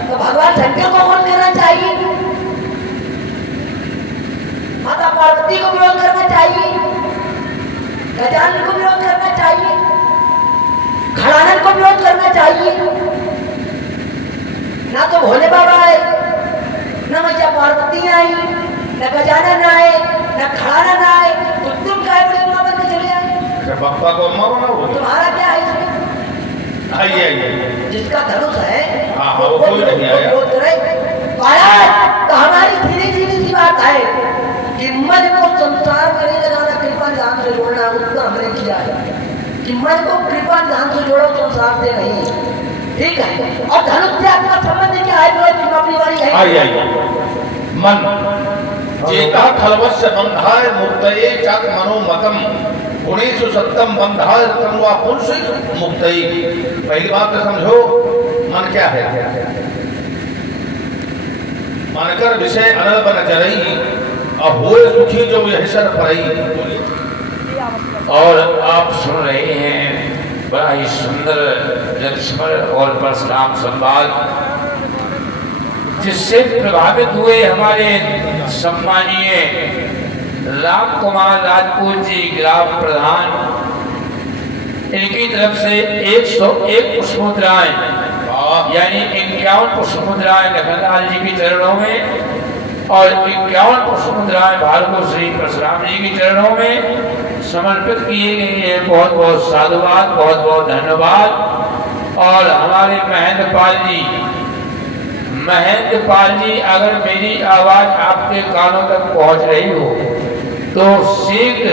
तो भगवान शंकर को विरोध करना चाहिए, माता पार्वती को विरोध करना चाहिए, गजानन को विरोध करना चाहिए, खड़ानन को विरोध करना चाहिए। ना तो भोले बाबा आए, न मैया पार्वती आई, न गजानन आए, न खड़ानन आए, तो तुम क्या बड़े बन के चले आए? पापा को अम्मा बनाओ, तुम्हारा क्या है इसमें? आइए जिसका धनुष है वो कोई नहीं आया। तो हमारी धीरे धीरे सी बात है कि मन को संसार में नहीं लगाना, कृपा ध्यान से जोड़ना। उत्तर हमने किया है कि मन को कृपा ध्यान से जोड़ो, संसार से नहीं। ठीक है, और धनुष से आपका संबंध क्या है? जो अपनी वाली है आइए मन चेता खलवस्य बंधाय मुक्तये चाक मनोमतम गुणेषु सत्तम बंधाय तन्वा पुरुष मुक्तये। पहली बात तो समझो, मन क्या है? मनकर विषय अनल बन जरई और होए सुखी जो यह सर परई। और आप सुन रहे हैं बड़ा ही सुंदर जनस्मर और परशुराम संवाद, जिससे प्रभावित हुए हमारे सम्मानीय राम कुमार राजपूत जी ग्राम प्रधान। इनकी तरफ से 101 पुष्पमुद्राएं यानी 51 पुष्पमुद्राएं लखनलाल जी के चरणों में और 51 पुष्पमुद्राएं भार्गव श्री परशुराम जी के चरणों में समर्पित किए गए हैं। बहुत बहुत साधुवाद, बहुत बहुत धन्यवाद। और हमारे महेंद्र पाल जी, अगर मेरी आवाज आपके कानों तक पहुंच रही हो तो शीघ्र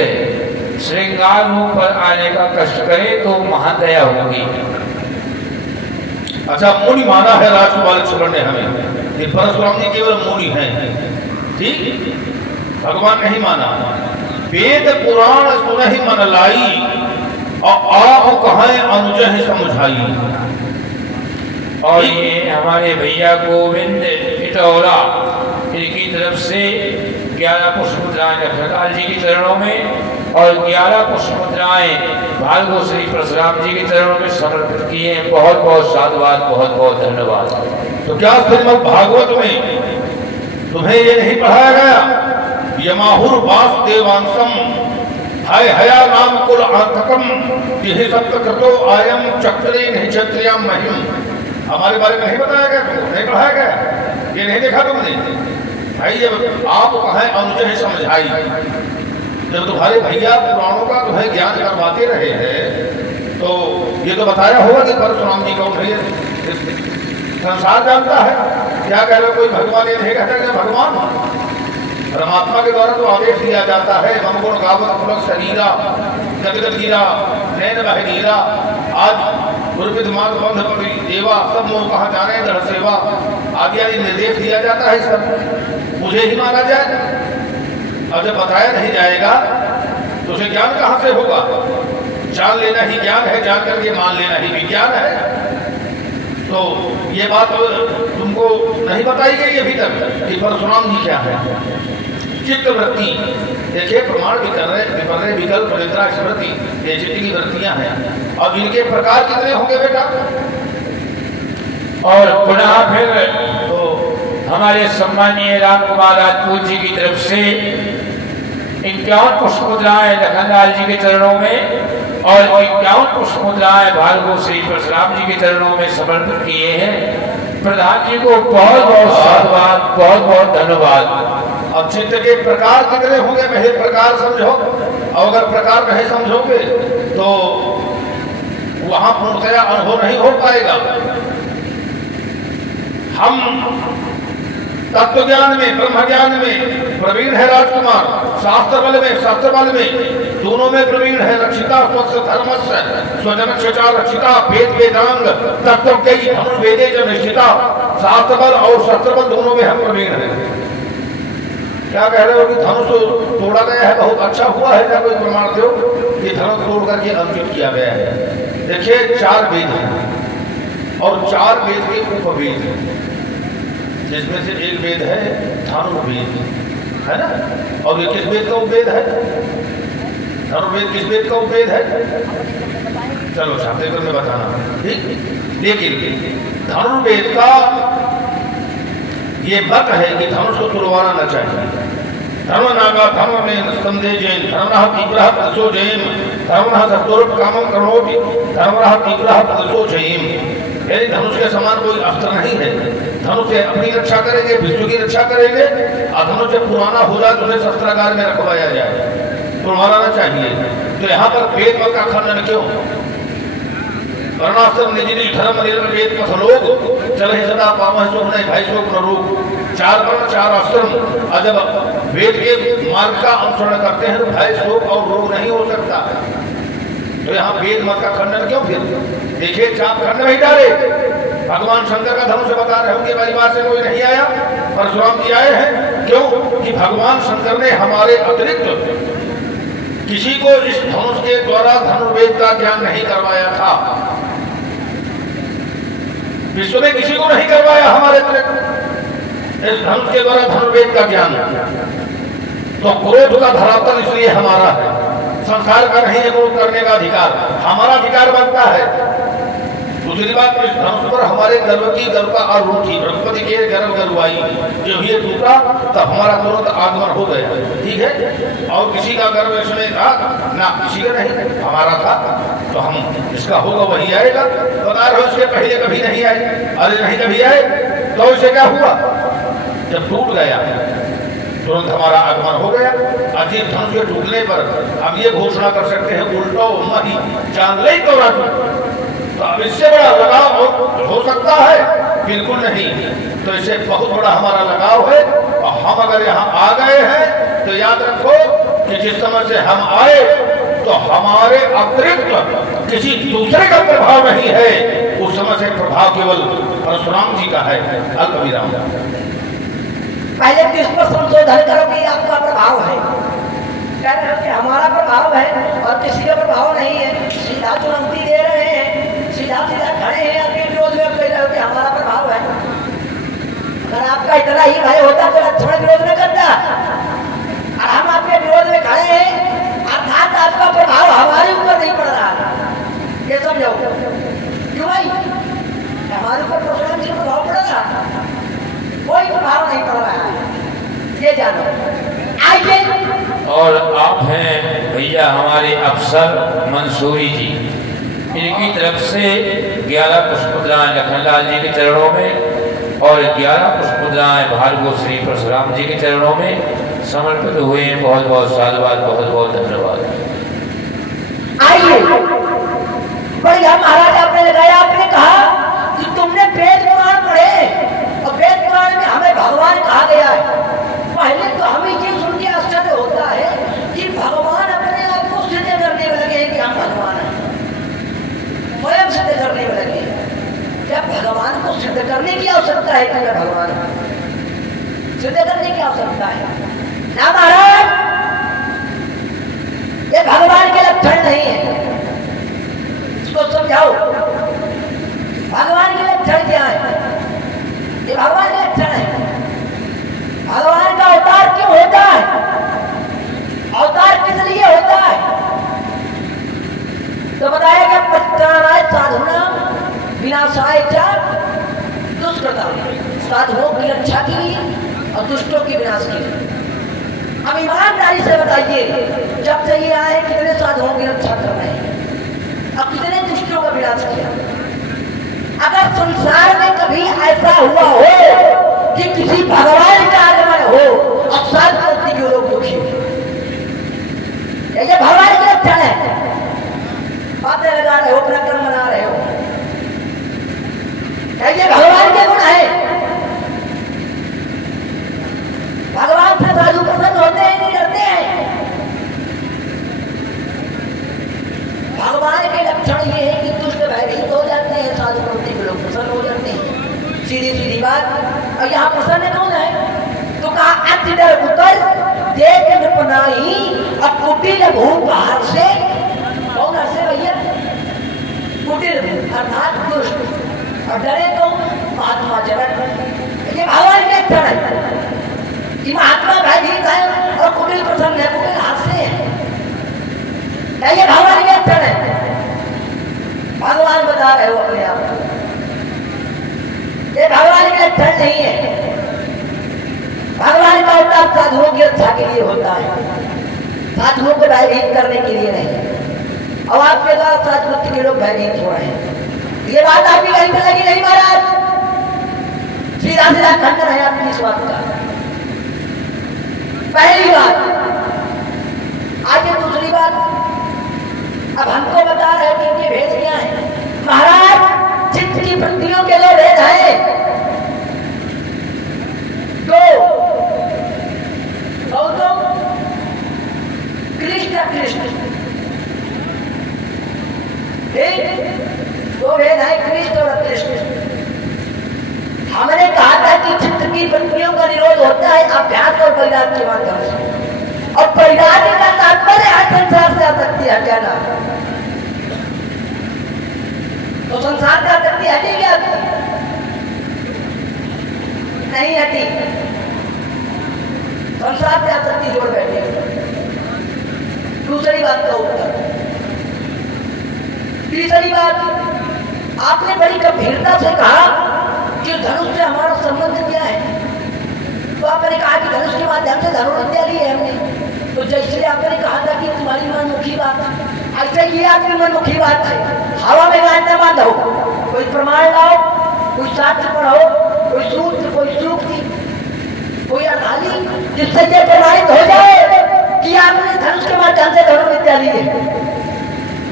श्रृंगार रूप पर आने का कष्ट करें तो महादया होगी। अच्छा, मुनि माना है राजकुमार लक्ष्मण ने हमें कि परशुराम जी केवल मुनि हैं, ठीक, भगवान नहीं माना। वेद पुराण सुनहि मन लाई और आप कहें अनुजह समझाई। और ये हमारे भैया गोविंद इटौरा, इनकी तरफ से 11 पुष्पमुद्राएं लखनलाल जी के चरणों में और 11 पुष्पमुद्राएं भार्गव श्री परशुराम जी के चरणों में समर्पित किए हैं। बहुत बहुत साधुवाद, बहुत बहुत धन्यवाद। तो क्या श्रीमद् भागवत में तुम्हें ये नहीं पढ़ाया गया? यमाहुर वास देवांशम हाय हया नाम कुल आंतकम यह सप्त कृतो आयम चक्रे निक्षत्रिया महिम। हमारे बारे में नहीं बताया गया? तुमको नहीं पढ़ाया गया? ये नहीं देखा तुमने? भाई जब आप कहें अनुजह समझाई, जब तुम्हारे भैया पुराणों का तुम्हें ज्ञान करवाते रहे हैं तो ये तो बताया होगा कि परशुराम जी कौन है। संसार जानता है। क्या कह रहे? कोई भगवान ये नहीं कहता कि भगवान परमात्मा के द्वारा तो आदेश दिया जाता है। हम गुण गावत पुलक शरीरा गदगद गिरा नैन बह नीरा आज गुरुविद मार्ग बंध पड़ी देवा सब मोह कहा जाने दृढ़ सेवा आदि आदि निर्देश दिया जाता है। सब मुझे ही माना जाए। और जब बताया नहीं जाएगा तो उसे ज्ञान कहाँ से होगा? जान लेना ही ज्ञान है, जान करके मान लेना ही विज्ञान है। तो ये बात तुमको नहीं बताई गई अभी तक कि परशुराम जी क्या है। चित्त वृत्ति देखिए, प्रमाण भी कर रहे विकल्प निद्रा स्मृति, ये चित्त की वृत्तियां हैं। और इनके प्रकार कितने होंगे बेटा? और पुनः फिर तो हमारे सम्मानीय राम कुमार राजपूत जी की तरफ से 51 पुष्पमुद्राएं लखनलाल जी के चरणों में और 51 पुष्पमुद्राएं भार्गव श्री परशुराम जी के चरणों में समर्पित किए हैं। प्रधान जी को बहुत बहुत साधुवाद, बहुत बहुत धन्यवाद। अब चित्त के प्रकार कितने होंगे पहले प्रकार समझो। और अगर प्रकार नहीं समझोगे तो वहां पूर्णतया अनुभव नहीं हो पाएगा। हम तत्व ज्ञान में, ब्रह्म ज्ञान में प्रवीण है राजकुमार, शास्त्र बल में दोनों में प्रवीण है। रक्षिता स्वच्छ धर्मस्य स्वजन स्वचा रक्षिता भेद वेदांग तत्व कई धनु वेदे जब निश्चिता। शास्त्र बल और शस्त्र बल दोनों में हम प्रवीण है। क्या कह रहे हो कि धनुष तोड़ा गया है? बहुत अच्छा हुआ है। क्या कोई प्रमाण दो कि धनुष तोड़ करके अंकित किया गया है? देखिए, 4 वेद हैं और 4 वेद के उपवेद हैं, जिसमें से एक वेद है धनुर्वेद, है ना? और ये किस वेद का उपवेद है? धनुर्वेद किस वेद का उपवेद है? चलो छात्रेकर में बताना, ठीक। लेकिन धनुर्वेद का ये मत है कि धनुष को तुड़वाना न चाहिए। धर्म नागा धर्म में संदेह जैन धर्म तीव्र प्रसो जैन धर्म सत्तोरुप कामम करोति धर्म तीव्र प्रसो जैन। यानी धनुष के समान कोई अस्त्र नहीं है। धनुष से अपनी रक्षा करेंगे, विश्व की रक्षा करेंगे। और धनुष जब पुराना हो जाए तो उसे शस्त्रागार में रखवाया जाए, तुड़वाना न चाहिए। तो यहाँ पर वेद मत का खंडन क्यों? वर्णाश्रम निजी निज धर्म निर्वेद पथ लोग चल ही सदा पावह सुख नहीं भाई शोक न रोग। 4 वर्ण 4 आश्रम, और जब वेद के मार्ग का अनुसरण करते हैं तो भय शोक और रोग नहीं हो सकता। तो यहाँ वेद मत का खंडन क्यों? फिर देखिए, चाप खंड नहीं डाले। भगवान शंकर का धनुष बता रहे हो कि परिवार से कोई नहीं आया, परशुराम जी आए हैं। क्यों? कि भगवान शंकर ने हमारे अतिरिक्त किसी को इस धनुष के द्वारा धनुर्वेद का ज्ञान नहीं करवाया था। विश्व में किसी को नहीं करवाया हमारे अतिरिक्त इस धनुष के द्वारा धनुर्वेद का ज्ञान। तो क्रोध का धरातल इसलिए हमारा है, संसार का नहीं है क्रोध करने का अधिकार, हमारा अधिकार बनता है। दूसरी बात, इस धनुष पर हमारे गर्व की गर्व का आरोप थी, बृहस्पति के गर्व गरुआई जब ये टूटा तब हमारा क्रोध आगमन हो गया। ठीक है, और किसी का गर्व इसमें था ना, किसी का नहीं, हमारा था, तो हम इसका होगा वही आएगा। बता रहे हो इसके पहले कभी नहीं आए, अरे नहीं कभी आए, तो इसे क्या हुआ, जब टूट गया तुरंत हमारा आगमन हो गया। अजीत धनुष के टूटने पर हम ये घोषणा कर सकते हैं, उल्टो मही चांदले तो राजू। तो अब इससे बड़ा लगाव हो सकता है? बिल्कुल नहीं। तो इससे बहुत बड़ा हमारा लगाव है, और हम अगर यहाँ आ गए हैं तो याद रखो कि जिस समय से हम आए तो हमारे अतिरिक्त किसी दूसरे का प्रभाव नहीं है, उस समय से प्रभाव केवल परशुराम जी का है। अल्पविराम। पहले किस पर संशोधन करो कि आपका प्रभाव है, कह रहे हो कि हमारा प्रभाव है और किसी का प्रभाव नहीं है। सीधा चुनौती दे रहे हैं, सीधा सीधा खड़े हैं आपके विरोध में, कह रहे हो कि हमारा प्रभाव है। अगर आपका इतना ही भय होता तो लक्ष्मण विरोध न करता, और हम आपके विरोध में खड़े हैं, अर्थात आपका प्रभाव हमारे ऊपर नहीं पड़ रहा है। ये समझो क्यों भाई, हमारे ऊपर परशुराम जी का प्रभाव पड़ रहा, कोई प्रभाव नहीं पड़ रहा है, ये जानो। आइए, और आप हैं भैया हमारे अफसर मंसूरी जी, इनकी तरफ से 11 पुष्पमुद्राएं लखनलाल जी के चरणों में और 11 पुष्पमुद्राएं भार्गव श्री परशुराम जी के चरणों में समर्पित हुए हैं। बहुत बहुत साधुवाद, बहुत बहुत धन्यवाद। आइए, बढ़िया महाराज आपने लगाया, आपने कहा कि तुमने वेद पुराण पढ़े और वेद पुराण में हमें भगवान कहा गया है। पहले तो हमें ये सुन के आश्चर्य होता है कि भगवान अपने आप को सिद्ध करने में लगे हैं कि हम भगवान हैं, स्वयं सिद्ध करने में लगे हैं। क्या भगवान को सिद्ध करने की आवश्यकता है कि मैं भगवान हूं? सिद्ध करने की आवश्यकता है ना महाराज, ये भगवान के लक्षण नहीं है, इसको समझाओ। भगवान के लक्षण क्या है? ये भगवान के लक्षण है। भगवान का अवतार क्यों होता है? अवतार किस लिए होता है? तो बताया गया, पच्चानाय साधुना विनाशाय च दुष्कृता, साधुओं की रक्षा के लिए और दुष्टों के विनाश के लिए। अब ईमानदारी से बताइए, जब से ये आए कितने साधुओं की रक्षा कर रहे हैं और कितने दुष्टों का विनाश किया? अगर संसार में कभी ऐसा हुआ हो कि किसी भगवान का आगमन हो और सर्वप्रति के लोग दुखी हो, ये भगवान के लक्षण है। बातें लगा रहे हो, अपना कर्म बना रहे हो, ये भगवान के गुण है। भगवान से साधु प्रसन्न होते हैं, नहीं डरते हैं। भगवान के लक्षण ये है कि दुष्ट भयभीत हो जाते हैं, साधु प्रवृत्ति के लोग प्रसन्न हो जाते हैं। सीधी सीधी बात। और यहाँ प्रसन्न कौन है? तो कहा अति डर उतर देख नृपनाई और कुटिल भूपाल से। कौन हर्षे भैया? कुटिल अर्थात दुष्ट, और डरे तो महात्मा जगत। ये भगवान के लक्षण है कि महात्मा भयभीत है और कुटिल प्रसन्न है, कुटिल हास्य है। ये भगवान के लक्षण है। भगवान बता रहे हो अपने आप को, ये भगवान के लक्षण नहीं है। भगवान का अवतार साधुओं की रक्षा के लिए होता है, साधुओं को भयभीत करने के लिए नहीं। और आपके द्वारा साधु के लोग भयभीत हो रहे हैं। ये बात आपकी कहीं से लगी नहीं महाराज? सीधा सीधा खंडन है आपकी इस बात का। पहली बात। आगे दूसरी बात, अब हमको बता रहे कि इनके भेद क्या है। महाराज, चित्त की वृत्तियों के लिए भेद है दो। कृष्ण कृष्ण, दो भेद है, कृष्ण और कृष्ण। हमने कहा था कि चित्त की वृत्तियों का निरोध होता है अभ्यास और वैराग्य के माध्यम से, और वैराग्य का तात्पर्य है संसार से आसक्ति हटाना। तो संसार से आसक्ति हटेगी आपकी, नहीं हटी, संसार पे आसक्ति जोड़ बैठे। दूसरी बात का उत्तर। तीसरी बात, आपने बड़ी गंभीरता से कहा कि धनुष से हमारा संबंध क्या है। तो आपने कहा कि धनुष के माध्यम से धनुर्विद्या ली है हमने। तो जैसे आपने कहा था कि तुम्हारी मनमुखी बात है, ऐसे ये आपकी मनमुखी बात है। हवा में गांठा बांधो, कोई प्रमाण लाओ, कोई शास्त्र पढ़ो, कोई सूत्र, कोई सूक्ति, कोई अर्थाली, जिससे ये प्रमाणित हो जाए कि आपने धनुष के माध्यम से धनुर्विद्या ली है।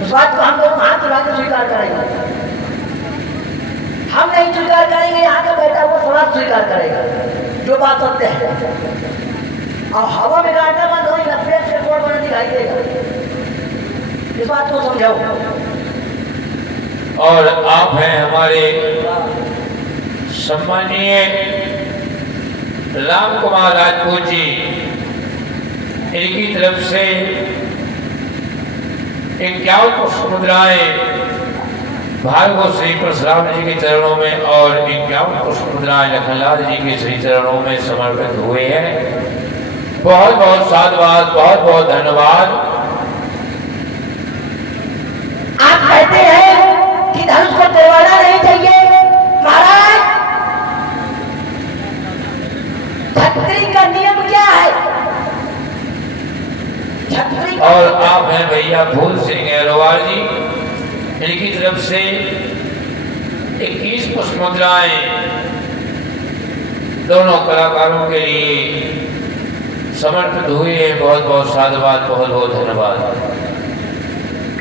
उस बात को हम लोग हाथ उठा के स्वीकार करेंगे। हम नहीं स्वीकार करेंगे, यहाँ का बैठा हुआ समाज स्वीकार करेगा जो बात सत्य है। और हवा में गांठा बांधो, पेड़ से कोड़ बना दिखाई देगा। इस बात को समझाओ। और आप हैं हमारे सम्मानीय राम कुमार राजपूत जी, इनकी तरफ से 51 पुष्प मुद्राएं भार्गव श्री परशुराम जी के चरणों में और 51 पुष्प मुद्राएं लखनलाल जी के श्री चरणों में समर्पित हुए हैं। बहुत बहुत साधुवाद, बहुत बहुत धन्यवाद। आप कहते हैं कि धनुष को तोड़ना नहीं चाहिए। महाराज, छत्री का नियम क्या है? छत्री और आप हैं भैया फूल सिंह अग्रवाल जी, इनकी तरफ से 21 पुष्प मुद्राएं दोनों कलाकारों के लिए समर्पित हुए हैं। बहुत बहुत साधुवाद, बहुत बहुत धन्यवाद।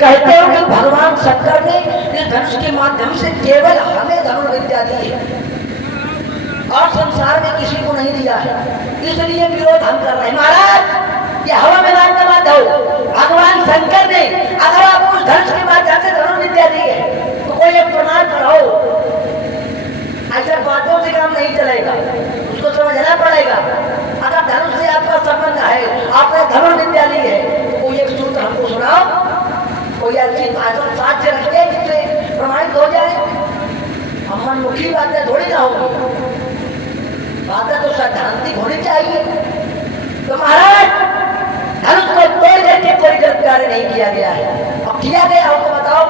कहते हो कि भगवान शंकर ने इस धनुष के माध्यम से केवल हमें धनुर्विद्या दी है और संसार में किसी को नहीं दिया है, इसलिए विरोध हम कर रहे हैं। महाराज, ये हवा में गांठा बांधो। भगवान शंकर ने अगर आप उस धनुष के माध्यम से धनुर्विद्या दी है तो कोई एक प्रमाण पढ़ाओ। ऐसे बातों से काम नहीं चलेगा, उसको समझना पड़ेगा। अगर धनुष से आपका संबंध है, आपने धनुर्विद्या ली है, कोई एक सूत्र हमको सुनाओ, कोई ऐसी साक्ष्य रखिए जिससे प्रमाणित हो जाए। हम मनमुखी बातें थोड़ी ना होगी, बातें तो सैद्धांतिक होनी चाहिए। तो महाराज, धनुष को तोड़ देके कोई गलत कार्य नहीं किया गया है। अब किया गया हो तो बताओ,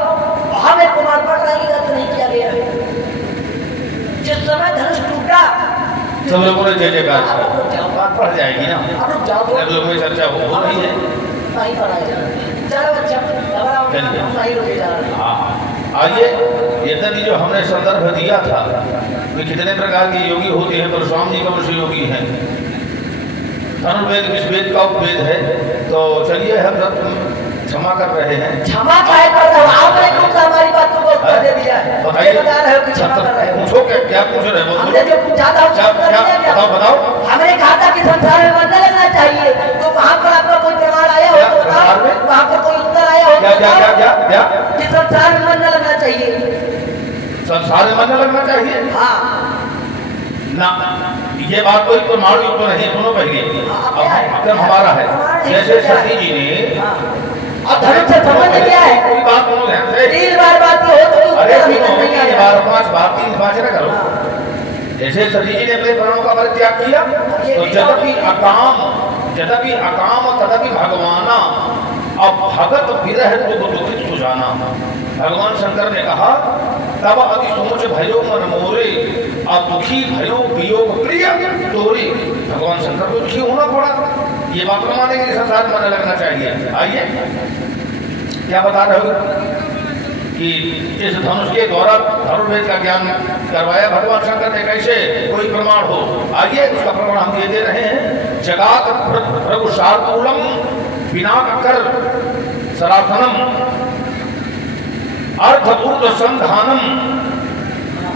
हमें प्रमाण पत्र गलत नहीं किया गया है। जिस समय धनुष टूटा, सब लोगों ने जय जयकार बात पढ़ जाएगी ना। अब रुक जाओ, सब लोगों में चर्चा हो रही है। नहीं पढ़ाई जा रही। चलो बच्चा, हम नहीं रुके जा रहे। हाँ, आइए, यद्यपि जो हमने संदर्भ दिया था कि कितने प्रकार के योगी होते हैं, परशुराम जी कौन से योगी हैं, धनुर्वेद किस वेद का उपवेद है, तो चलिए हम सब क्षमा कर रहे हैं। क्षमा काहे कर रहे हो? आपने क्यों हमारी बातों को उत्तर दे दिया है? बताइए, बता रहे हो कि क्षमा कर रहे हो। पूछो, क्या पूछ रहे हो? हमने जो पूछा था उसका उत्तर दिया क्या? बताओ। हमने कहा था कि संसार में मन न लगना चाहिए, तो वहाँ पर आपका कोई प्रमाण आया हो तो बताओ, वहाँ पर कोई उत्तर आया हो तो क्या कि संसार में मन न लगना चाहिए। संसार में मन न लगना चाहिए? हाँ ना, ये बात कोई प्रमाण युक्त नहीं। सुनो पहले, अब हमारा है, जैसे सती जी ने और धनुष से संबंध क्या है? कोई बात सुनो ध्यान से। 3 बार बात हो तो अरे बार 5 बार 3 5 न करो। जैसे सती जी ने अपने प्राणों का परित्याग किया, तो जदपि अकाम तदपि भगवाना, अब भगत विरह दुख दुखित सुजाना। भगवान शंकर ने कहा, तब अति सोच भयो मन मोरे, अब दुखी भयो वियोग प्रिय तोरे। भगवान शंकर को दुखी होना पड़ा। ये बात मानेंगे कि संसार में मन लगना चाहिए। आइए, क्या बता रहे हो कि इस धनुष के द्वारा धनुर्वेद का ज्ञान करवाया भगवान शंकर ने, कैसे? कोई प्रमाण हो। आइए, उसका प्रमाण हम ये दे रहे हैं। जगात प्रभु शार्दूलम पिनाक कर सरासनम अर्धपूर्व संधानम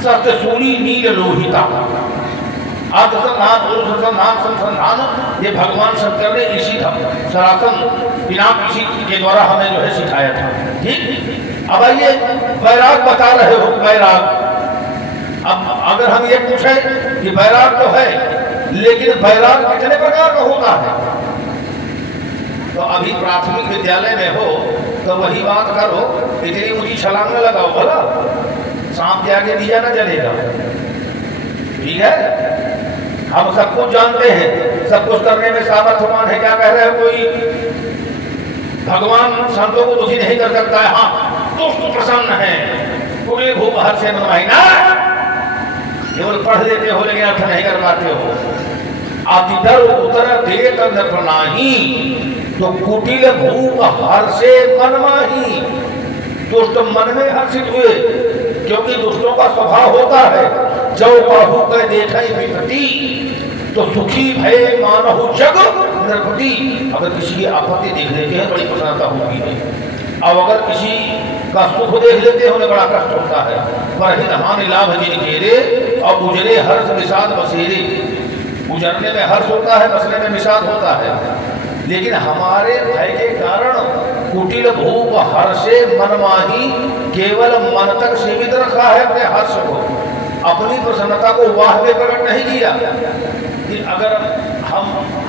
सत्यसूनी नील लोहिता। संधान ये भगवान शंकर ने इसी सनातन पिनाक इसी के द्वारा हमें जो है सिखाया था। ठीक, अब आइए, बैराग बता रहे हो। बैराग, अब अगर हम ये पूछे कि बैराग तो है, लेकिन बैराग कितने प्रकार का होता है, तो अभी प्राथमिक विद्यालय में हो तो वही बात करो, इतनी ऊंची छलांग न लगाओ, भला सांप के आगे दिया ना जलेगा। ठीक है, हम सब कुछ जानते हैं, सब कुछ करने में सामर्थ्यवान है। क्या कह रहे हैं? कोई भगवान संतों को दुखी नहीं कर सकता है। हाँ, दुष्ट प्रसन्न है, पूरे भूप हर से मनवाई ना, केवल पढ़ लेते हो लेकिन अर्थ नहीं कर पाते हो। आतिदर उतर देत नृपनाही, तो कुटिल भूप हर से मनमाही। दुष्ट मन में हर्षित हुए, क्योंकि दुष्टों का स्वभाव होता है जो बाहु कर देखा विपत्ति, तो सुखी भय मानहु जग नृपति। अगर किसी की आपत्ति देख लेते हैं बड़ी प्रसन्नता होती है, अब अगर किसी का सुख देख लेते हैं उन्हें बड़ा कष्ट होता है। पर हित हानि लाभ जिन घेरे, और उजरे हर्ष विषाद बसेरे। उजरने में हर्ष होता है, बसने में विषाद होता है। लेकिन हमारे भय के कारण कुटिल भूप हर्षे मनमाही, केवल मन तक सीमित रखा है अपने हर्ष को, अपनी प्रसन्नता को वाह में प्रकट नहीं किया। कि अगर हम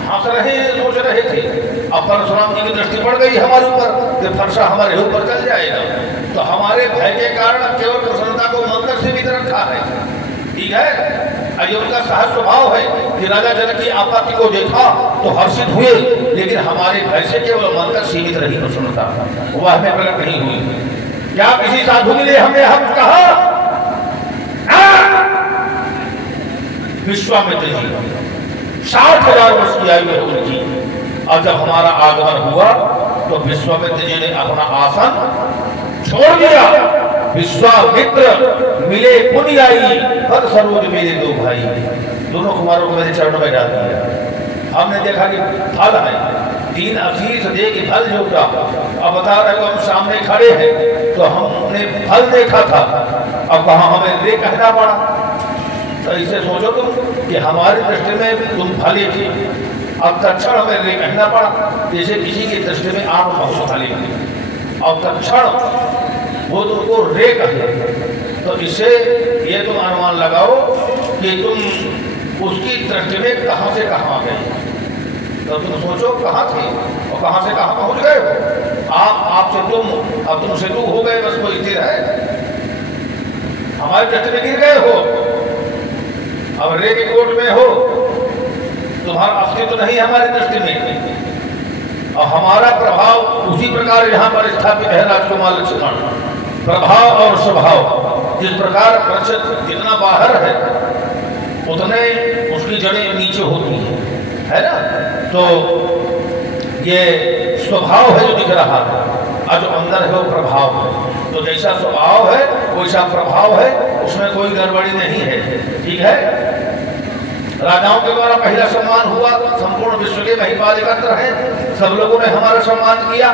हंस रहे सोच रहे थे, अब परशुराम जी की दृष्टि पड़ गई हमारे ऊपर कि फरसा हमारे ऊपर चल जाएगा, तो हमारे भय के कारण केवल प्रसन्नता को मन तक सीमित रखा है। ठीक है, ये उनका सहज स्वभाव है कि राजा जनक की आपत्ति को देखा तो हर्षित हुए, लेकिन हमारे भय से केवल मन तक सीमित रही प्रसन्नता, वह हमें प्रकट नहीं हुई। क्या किसी साधु मिले हमने हम कहा? विश्वामित्र जी 60,000 वर्ष की आयु है उनकी, और जब हमारा आगमन हुआ तो विश्वामित्र जी ने अपना आसन छोड़ दिया। विश्वामित्र मिले पुण्याई, पद सरोज मेरे दो भाई। दोनों कुमारों को मेरे चरणों में डाल दिया। हमने देखा कि फल है, 3 आशीष दे के फल जोड़ा। अब बता रहे हो हम सामने खड़े हैं तो हमने फल देखा था, अब कहा हमें रे कहना पड़ा। तो इसे सोचो तुम कि हमारी दृष्टि में तुम फले थे, अब तत्क्षण हमें रे कहना पड़ा। जैसे किसी की दृष्टि में आप बहुत फले थे, अब तत्क्षण वो तुमको रे कहे, तो इससे ये तुम अनुमान लगाओ कि तुम उसकी दृष्टि में कहां से कहां गए। तो तुम सोचो कहां थे और कहां से कहां पहुंच गए हो। आपसे तुम, अब तुमसे तू हो गए, बस कोई स्थिर है, हमारे दृष्टि में गिर गए हो, अब रे के कोट में हो, तुम्हारा अस्तित्व नहीं हमारी दृष्टि में। और हमारा प्रभाव उसी प्रकार यहाँ पर स्थापित है राजकुमार लक्ष्मण। प्रभाव और स्वभाव जिस प्रकार वृक्ष जितना बाहर है उतने उसकी जड़ें नीचे होती है ना। तो ये स्वभाव है जो दिख रहा है, और जो अंदर है वो प्रभाव है। तो जैसा स्वभाव है वैसा प्रभाव है, उसमें कोई गड़बड़ी नहीं है। ठीक है, राजाओं के द्वारा पहला सम्मान हुआ, संपूर्ण विश्व के महिपाल एकत्र हैं, सब लोगों ने हमारा सम्मान किया।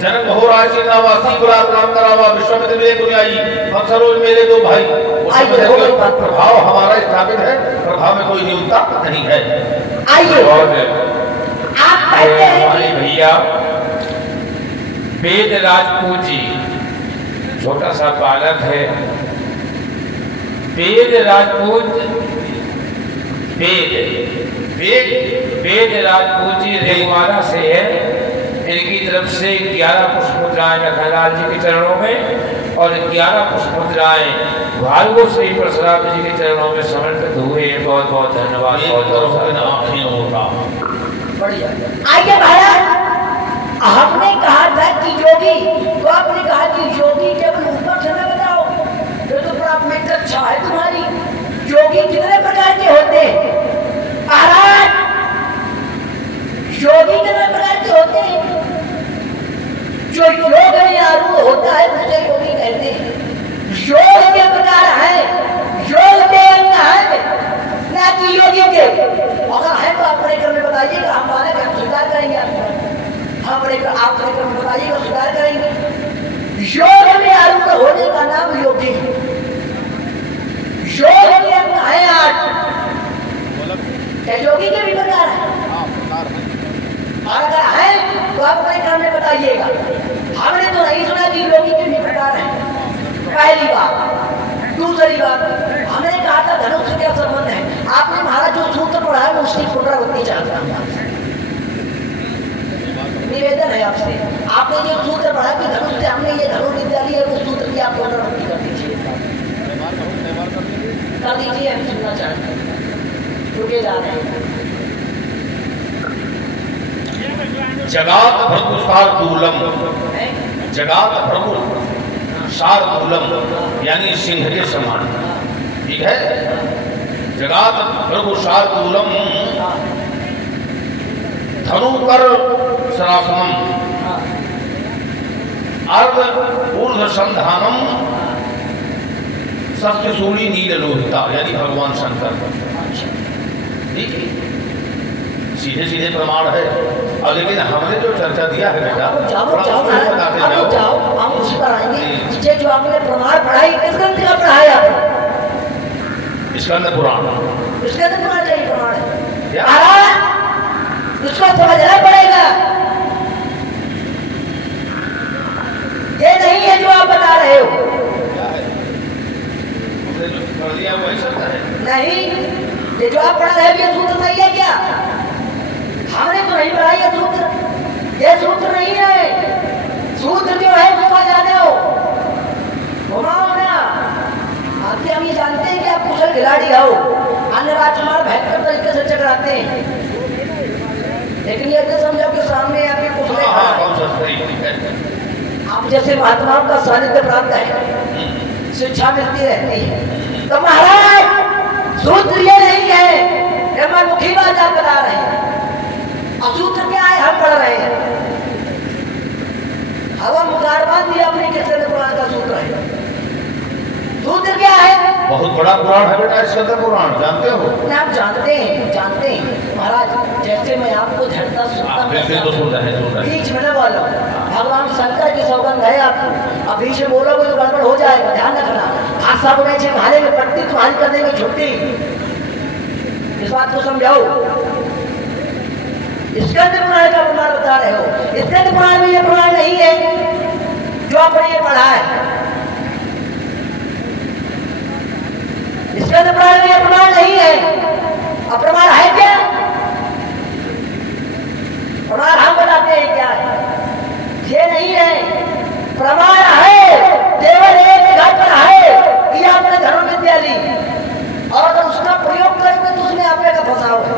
जनक बहुराज के नावासी गुलाब नाम करावा, विश्वामित्र मेरे पुण्याई, पद सरोज मेरे दो भाई। प्रभाव हमारा स्थापित है, प्रभाव में कोई न्यूनता नहीं है। हमारे भैया वेद राजपूत जी, छोटा सा बालक है, वेद राजपूत, वेद राजपूत जी रेवाड़ा से है। इनकी तरफ से 11 पुष्पमुद्राएं लखनलाल जी के चरणों में और 11 पुष्पमुद्राएं भार्गव श्री परशुराम जी के चरणों में समर्पित हुए। बहुत बहुत धन्यवाद। आइए भाया, हमने कहा था कि योगी, तो आपने कहा कि योगी केवल ऊपर से न बताओ, तो प्राथमिक कक्षा है तुम्हारी। योगी कितने प्रकार के होते हैं महाराज? योगी कितने प्रकार के होते हैं? जो योग में आरूढ़ होता है उसे योगी कहते हैं। योग के प्रकार है, योग के अंग है, ना कि योगी के। अगर है तो आप परिक्रम में बताइएगा, हमारे घर स्वीकार करेंगे। आप परिक्रम में बताइएगा, स्वीकार करेंगे। योग में आरूढ़ होने का नाम योगी है। योग के अंग है 8। क्या योगी के भी प्रकार है? और अगर है तो आप परिक्रम में बताइएगा। हमने तो नहीं सुना कि योगी के भी प्रकार है, पहली बात। दूसरी बात, हमने कहा था धनुष से क्या संबंध है? आपने महाराज जो सूत्र पढ़ा है उसकी पुनरावृत्ति चाहता हूँ। निवेदन है आपसे, आपने जो सूत्र पढ़ा कि धनुष से हमने ये धनुष विद्या ली है, उस सूत्र की आप पुनरावृत्ति कर दीजिए, हम सुनना चाहते हैं। चुके जा रहे हैं। जगात भृगु शार्दूलम, जगात भृगु शार्दूलम यानी सिंह के समान, ठीक है। जगात भृगु शार्दूलम धनुकर सरासनम अर्ध ऊर्ध संधानम सप्तशूली नील लोहिता यानी भगवान शंकर, ठीक है। सीधे सीधे प्रमाण है। और लेकिन हमने जो चर्चा दिया है बेटा, जाओ जाओ हम उस पर आएंगे। जो आपने प्रमाण पढ़ाई किस ग्रंथ का पढ़ाया आपने? स्कंद पुराण, स्कंद पुराण का ही प्रमाण है, उसको समझना पड़ेगा। ये नहीं है जो आप बता रहे हो, नहीं। ये जो आप पढ़ रहे हो ये सूत्र सही है क्या? हमने तो नहीं पढ़ा ये सूत्र, ये सूत्र नहीं है। सूत्र जो है उसको जाने हो, घुमाओ ना। आपके हम ये जानते हैं कि आप कुशल खिलाड़ी हो, अन्य राजकुमार भयंकर तरीके से चकराते हैं, लेकिन ये तो समझो कि सामने आपके कुशल आप जैसे महात्माओं का सानिध्य प्राप्त है, शिक्षा मिलती रहती है। तो महाराज सूत्र ये नहीं है, ये मनमुखी बात आप बता रहे हैं। सूत्र क्या है हम पढ़ रहे हैं। हवा मुकारबान भी अपने किसने पुराण का सूत्र है। सूत्र क्या है? बहुत बड़ा पुराण है बेटा स्कंद पुराण, जानते हो? आप जानते हैं महाराज। जैसे मैं आपको झटका सुनता हूँ, बीच में न बोलो। भगवान शंकर की सौगंध है आपको, अब बीच में बोलोगे तो गड़बड़ हो जाएगा, ध्यान रखना। भाषा को नहीं भाले में पट्टी तुम्हारी कर देंगे छुट्टी, इस बात को समझाओ। स्कंद पुराण का प्रमाण बता रहे हो, स्कंद पुराण में ये प्रमाण नहीं है जो आपने ये पढ़ा है। स्कंद पुराण में ये प्रमाण नहीं है। अब प्रमाण है क्या? प्रमाण हम बताते हैं क्या है, ये नहीं है। प्रमाण है केवल एक जगह पर है कि आपने धनुर्विद्या ली और अगर उसका प्रयोग करोगे तो उसमें आपने का फंसाओ है।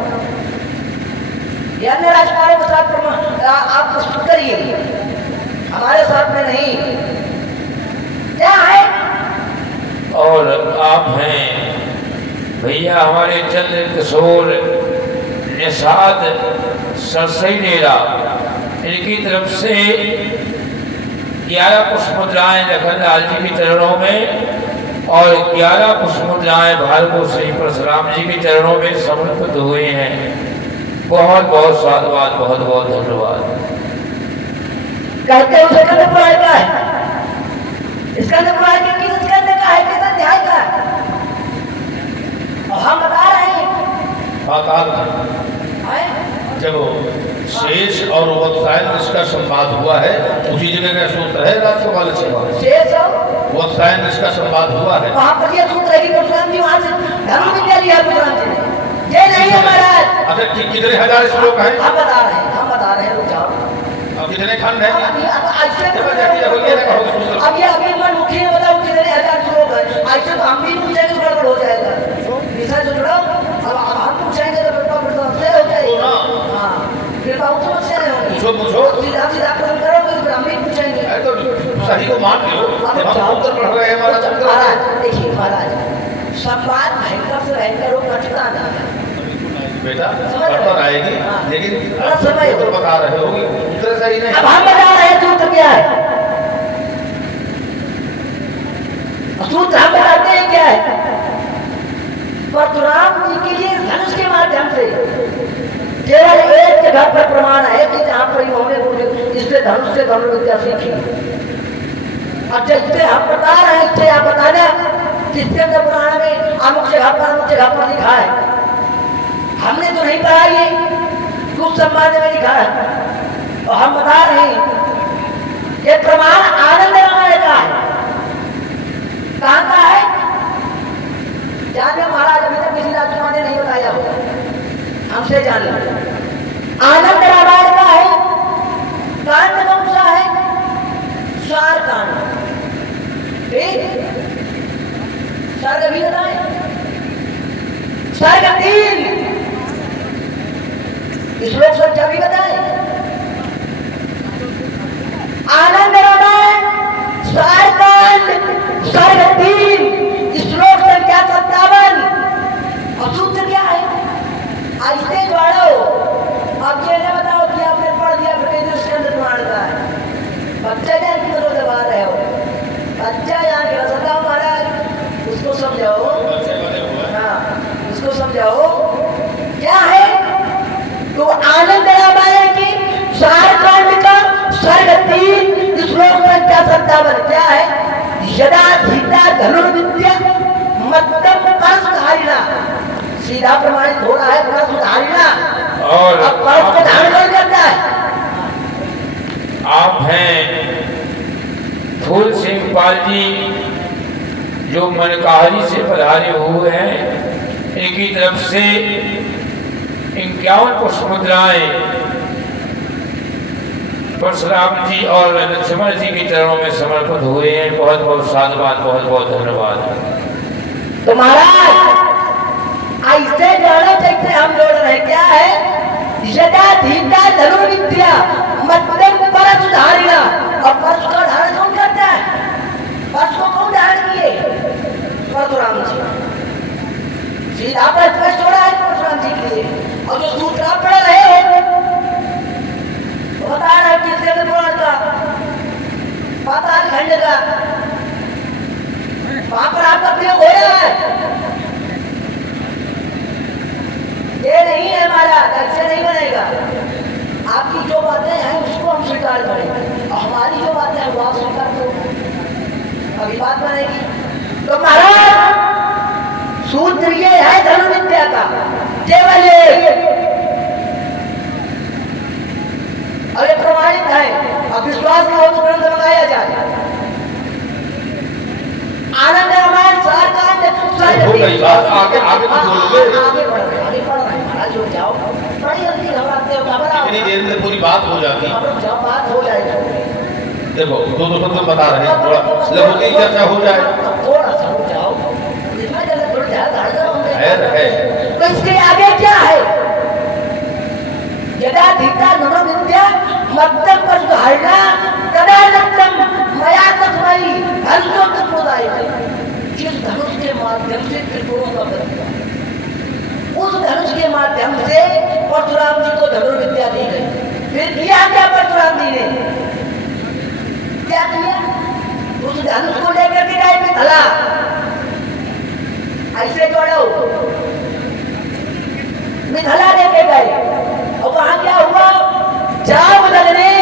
अन्य राजकुमारों के साथ आप प्रस्तुत करिए, हमारे साथ में नहीं। क्या है? और आप हैं भैया हमारे चंद्र किशोर निषाद सरसई डेरा, इनकी तरफ से 11 पुष्प मुद्राएं लखनलाल जी के चरणों में और 11 पुष्प मुद्राएं भार्गव श्री परशुराम जी के चरणों में समर्पित हुए हैं। बहुत बहुत साधुवाद, बहुत बहुत धन्यवाद। कहते हैं स्कंद पुराण का है, स्कंद पुराण के किस स्कंद का है, किस अध्याय का है? और हम बता रहे हैं जब शेष और वत्सायन इसका संवाद हुआ है, उसी जगह का सूत्र है राजकुमार शेष और वत्सायन इसका संवाद हुआ है, वहां पर यह सूत्र है कि परशुराम जी वहां से धनुर्विद्या लिया परशुराम जी ने। ये नहीं है महाराज। अच्छा कितने हजार श्लोक हैं? हम बता रहे हैं रुक जाओ। अब कितने खंड हैं? अब ये अभी मनमुखी ने बताओ कितने हजार श्लोक है। ऐसे तो हम भी पूछेंगे तो गड़बड़ हो जाएगा, विषय से जुड़ो। अब हम पूछेंगे तो फिर हो जाएगा। हाँ फिर बहुत समस्या होगी। पूछो सीधा सीधा प्रश्न करोगे तो फिर हम भी पूछेंगे। तो सही को मान लो, हम उत्तर पढ़ रहे हैं महाराज। देखिए महाराज, संवाद भयंकर से भयंकर हो कटता ना बेटा, पढ़ता आएगी, लेकिन तो बता रहे हो उत्तर सही नहीं। अब हम बता रहे हैं सूत्र क्या है, सूत्र हम बताते हैं क्या है। परशुराम जी के लिए धनुष के माध्यम से केवल एक जगह पर प्रमाण है कि जहां पर इन्होंने इससे धनुष से धनुर्विद्या सीखी। अब जैसे हम बता रहे हैं इससे आप बताना किसके पुराण में अमुक जगह पर लिखा है। हमने तो नहीं पढ़ा, ये कुछ संवाद में लिखा है और हम बता रहे हैं ये प्रमाण आनंद रामायण का है। कहां का है? जान लो महाराज, अभी तक किसी राजकुमार ने नहीं बताया हो, हमसे जान लो। आनंद रामायण का है। कांड कौन सा है? सार कांड। ठीक, सर्ग भी बताए, सर्ग 3 सच्चा भी बताए। आनंद रामायण सर्ग 3 श्लोक संख्या 57 और सूत्र क्या है? ऐसे जोड़ो। अब ये ना बताओ कि आपने पढ़ दिया स्कंद पुराण का है, बच्चा जान की तरह दबा रहे हो, बच्चा जान के बताओ महाराज, उसको समझाओ। हाँ, उसको समझाओ क्या है। तो आनंद रामायण की सारकांड का सर्ग 3 श्लोक संख्या 57 क्या है? यदा धीता धनुर्विद्या मत्तम परसधारिणा। सीधा प्रमाणित हो रहा है परसधारिणा, और अब परस को धारण कौन करता है? आप हैं फूल सिंह पाल जी, जो मनकाहरी से पधारे हुए हैं। इनकी तरफ से 51 पुष्पमुद्राएं परशुराम जी और लक्ष्मण जी के चरणों में समर्पित हुए हैं। बहुत बहुत साधुवाद, बहुत बहुत धन्यवाद। तो महाराज ऐसे जोड़ो जैसे हम जोड़ रहे हैं। क्या है? यदा धीता धनुर्विद्या मध्यम परसधारिणा। और परस का धारण कौन करता है? परस को कौन धारण किए? परशुराम जी। सीधा पर स्पष्ट हो रहा है परशुराम जी के लिए। और जो सूत्र आप पढ़ रहे हो बता रहा है किसके पुराण का, पाताल खंड का, वहां पर आपका प्रयोग हो रहा है। ये नहीं है हमारा, ऐसे नहीं बनेगा। आपकी जो बातें हैं उसको हम स्वीकार करेंगे और हमारी जो बातें हैं वो आप स्वीकार करो, अभी बात बनेगी। तो महाराज सूत्र ये है धनुर्विद्या का, केवल अरे प्रमाणित है। अब विश्वास में हो तो ग्रंथ मंगाया जाए। आनंद रामायण सारकांड आगे आगे पढ़ रहे हैं महाराज, रुक जाओ, बड़ी जल्दी घबराते हो, घबराओ। इतनी देर में पूरी बात हो जाती है। जब बात हो जाएगी देखो दो शब्द बता रहे हैं, थोड़ा लघु चर्चा हो जाए। थोड़ा सा रुक जाओ, इतना जल्दी थोड़ा ध्यान है। तो इसके आगे क्या है? यदा धीता धनुर्विद्या मत्तम परसधारिणा तदा नक्तम मया तस्मै धनुषो प्रदायते। जिस धनुष के माध्यम से त्रिपुरों का वध हुआ, उस धनुष के माध्यम से परशुराम जी को धनुर्विद्या दी गई। फिर किया क्या परशुराम जी ने? क्या किया? उस धनुष को लेकर के गए मिथिला। ऐसे जोड़ो, मिथिला लेके गए और वहां क्या हुआ? जामनगर ने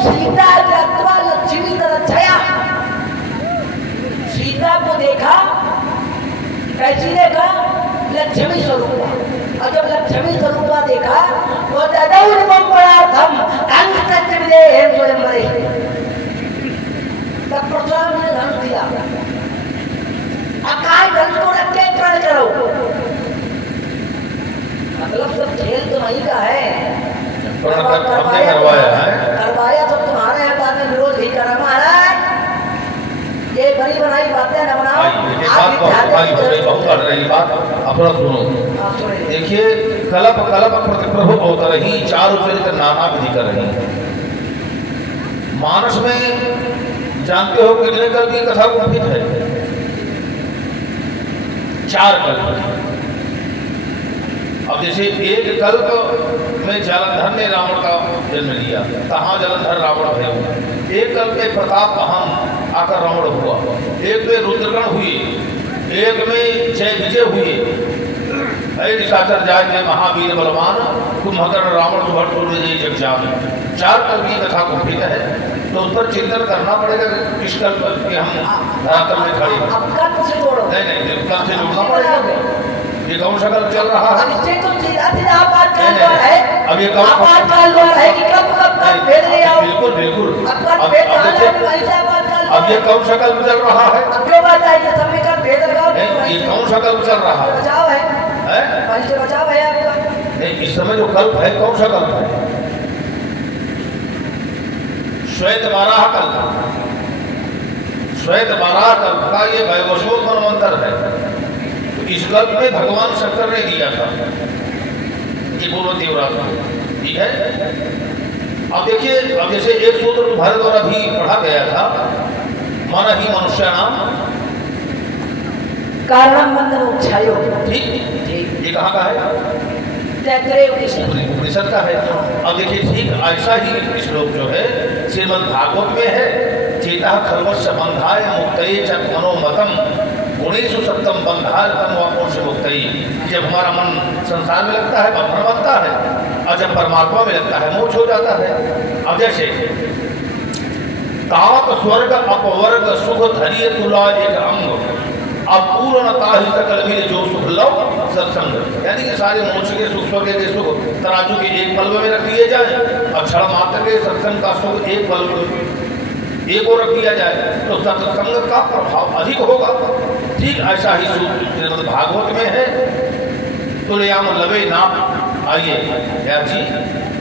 सीता जत्वा लक्ष्मी तरह छाया। सीता को देखा, कैसी देखा? लक्ष्मी स्वरूपा। और जब लक्ष्मी स्वरूपा देखा तो तदौर्वम परार्थम अंग तत्विदे स्वयंवरे। तब परशुराम ने धनुष दिया। अकाल धनुष को रख के प्रण करो। मतलब सब खेल तो नहीं का है, हमने करवाया है, करवाया तो तुम्हारे बाद में विरोध ही करा महाराज। ये बड़ी बनाई बातें न बनाओ। बहुत कर रही बात अपना सुनो। देखिए कलप कलप प्रतिप्रभु अवतरही चारु चरित्र नाना विधि कर रही। मानस में जानते हो कितने कल्प की कथा कथित है? 4 कल्प। अब जैसे एक कल्प में जलंधर ने रावण का जन्म लिया, कहाँ जलंधर रावण है। एक कल्प में प्रताप महान आकर रावण हुआ, एक में रुद्रगण हुए, एक में जय विजय हुए, निशाचर जाय ने महावीर बलवान कुंभकर्ण रावण सुभट सूर्य जगजान। 4 कल्प की कथा कथित है, तो उस पर चिंतन करना पड़ेगा किस कल्प के हम धरातल में खड़े हैं। नहीं कल्प से जुड़ना पड़ेगा। ये कौन सा कल्प चल रहा है? अब ये तो सीधा आपातकाल द्वार है। अब ये आपातकाल द्वार है कि कब भेद ले आओ। बिल्कुल बिल्कुल। अब ये कौन सा कल्प चल रहा है? अब जो बात है ये समय का भेद लगाओ। ये कौन सा कल्प चल रहा है? बचाव है, पंच बचाव है आपका। नहीं, इस समय जो कल्प है कौन सा कल्प है? श्वेत बाराह कल्प। श्वेत बाराह कल्प का ये वैवस्वत मनवंतर है। इस कल्प में भगवान शंकर ने दिया था। ये पूर्व देवराज, ठीक है। अब देखिए, अब जैसे एक सूत्र भारत द्वारा भी पढ़ा गया था, माना ही मनुष्य नाम कारणम बंधन उपछायो, ठीक, ये कहाँ का है? उपनिषद का है। अब देखिए, ठीक ऐसा ही श्लोक जो है श्रीमद् भागवत में है, चेता खर्वस्य बंधाय मुक्तये च मनोमतम गुणेषु सप्तम बंधाय तम वापुंस मुक्तये। जब हमारा मन संसार में लगता है बंधन बनता है, और जब परमात्मा में लगता है मोक्ष हो जाता है। अब जैसे तावत स्वर्ग अपवर्ग सुख धरिय तुला एक अंग, अब पूर्णता ही सकल मिले जो सुख लो सत्संग, यानी कि सारे मोक्ष के सुख स्वर्ग के सुख तराजू के एक पल में रख दिए जाए, और क्षण मात्र के सत्संग का सुख एक पल में एक और रख दिया जाए, तो सत्संग का प्रभाव अधिक होगा। ठीक ऐसा ही सूत्र भागवत में है, तुलयाम लवे नाम। आइए यार जी,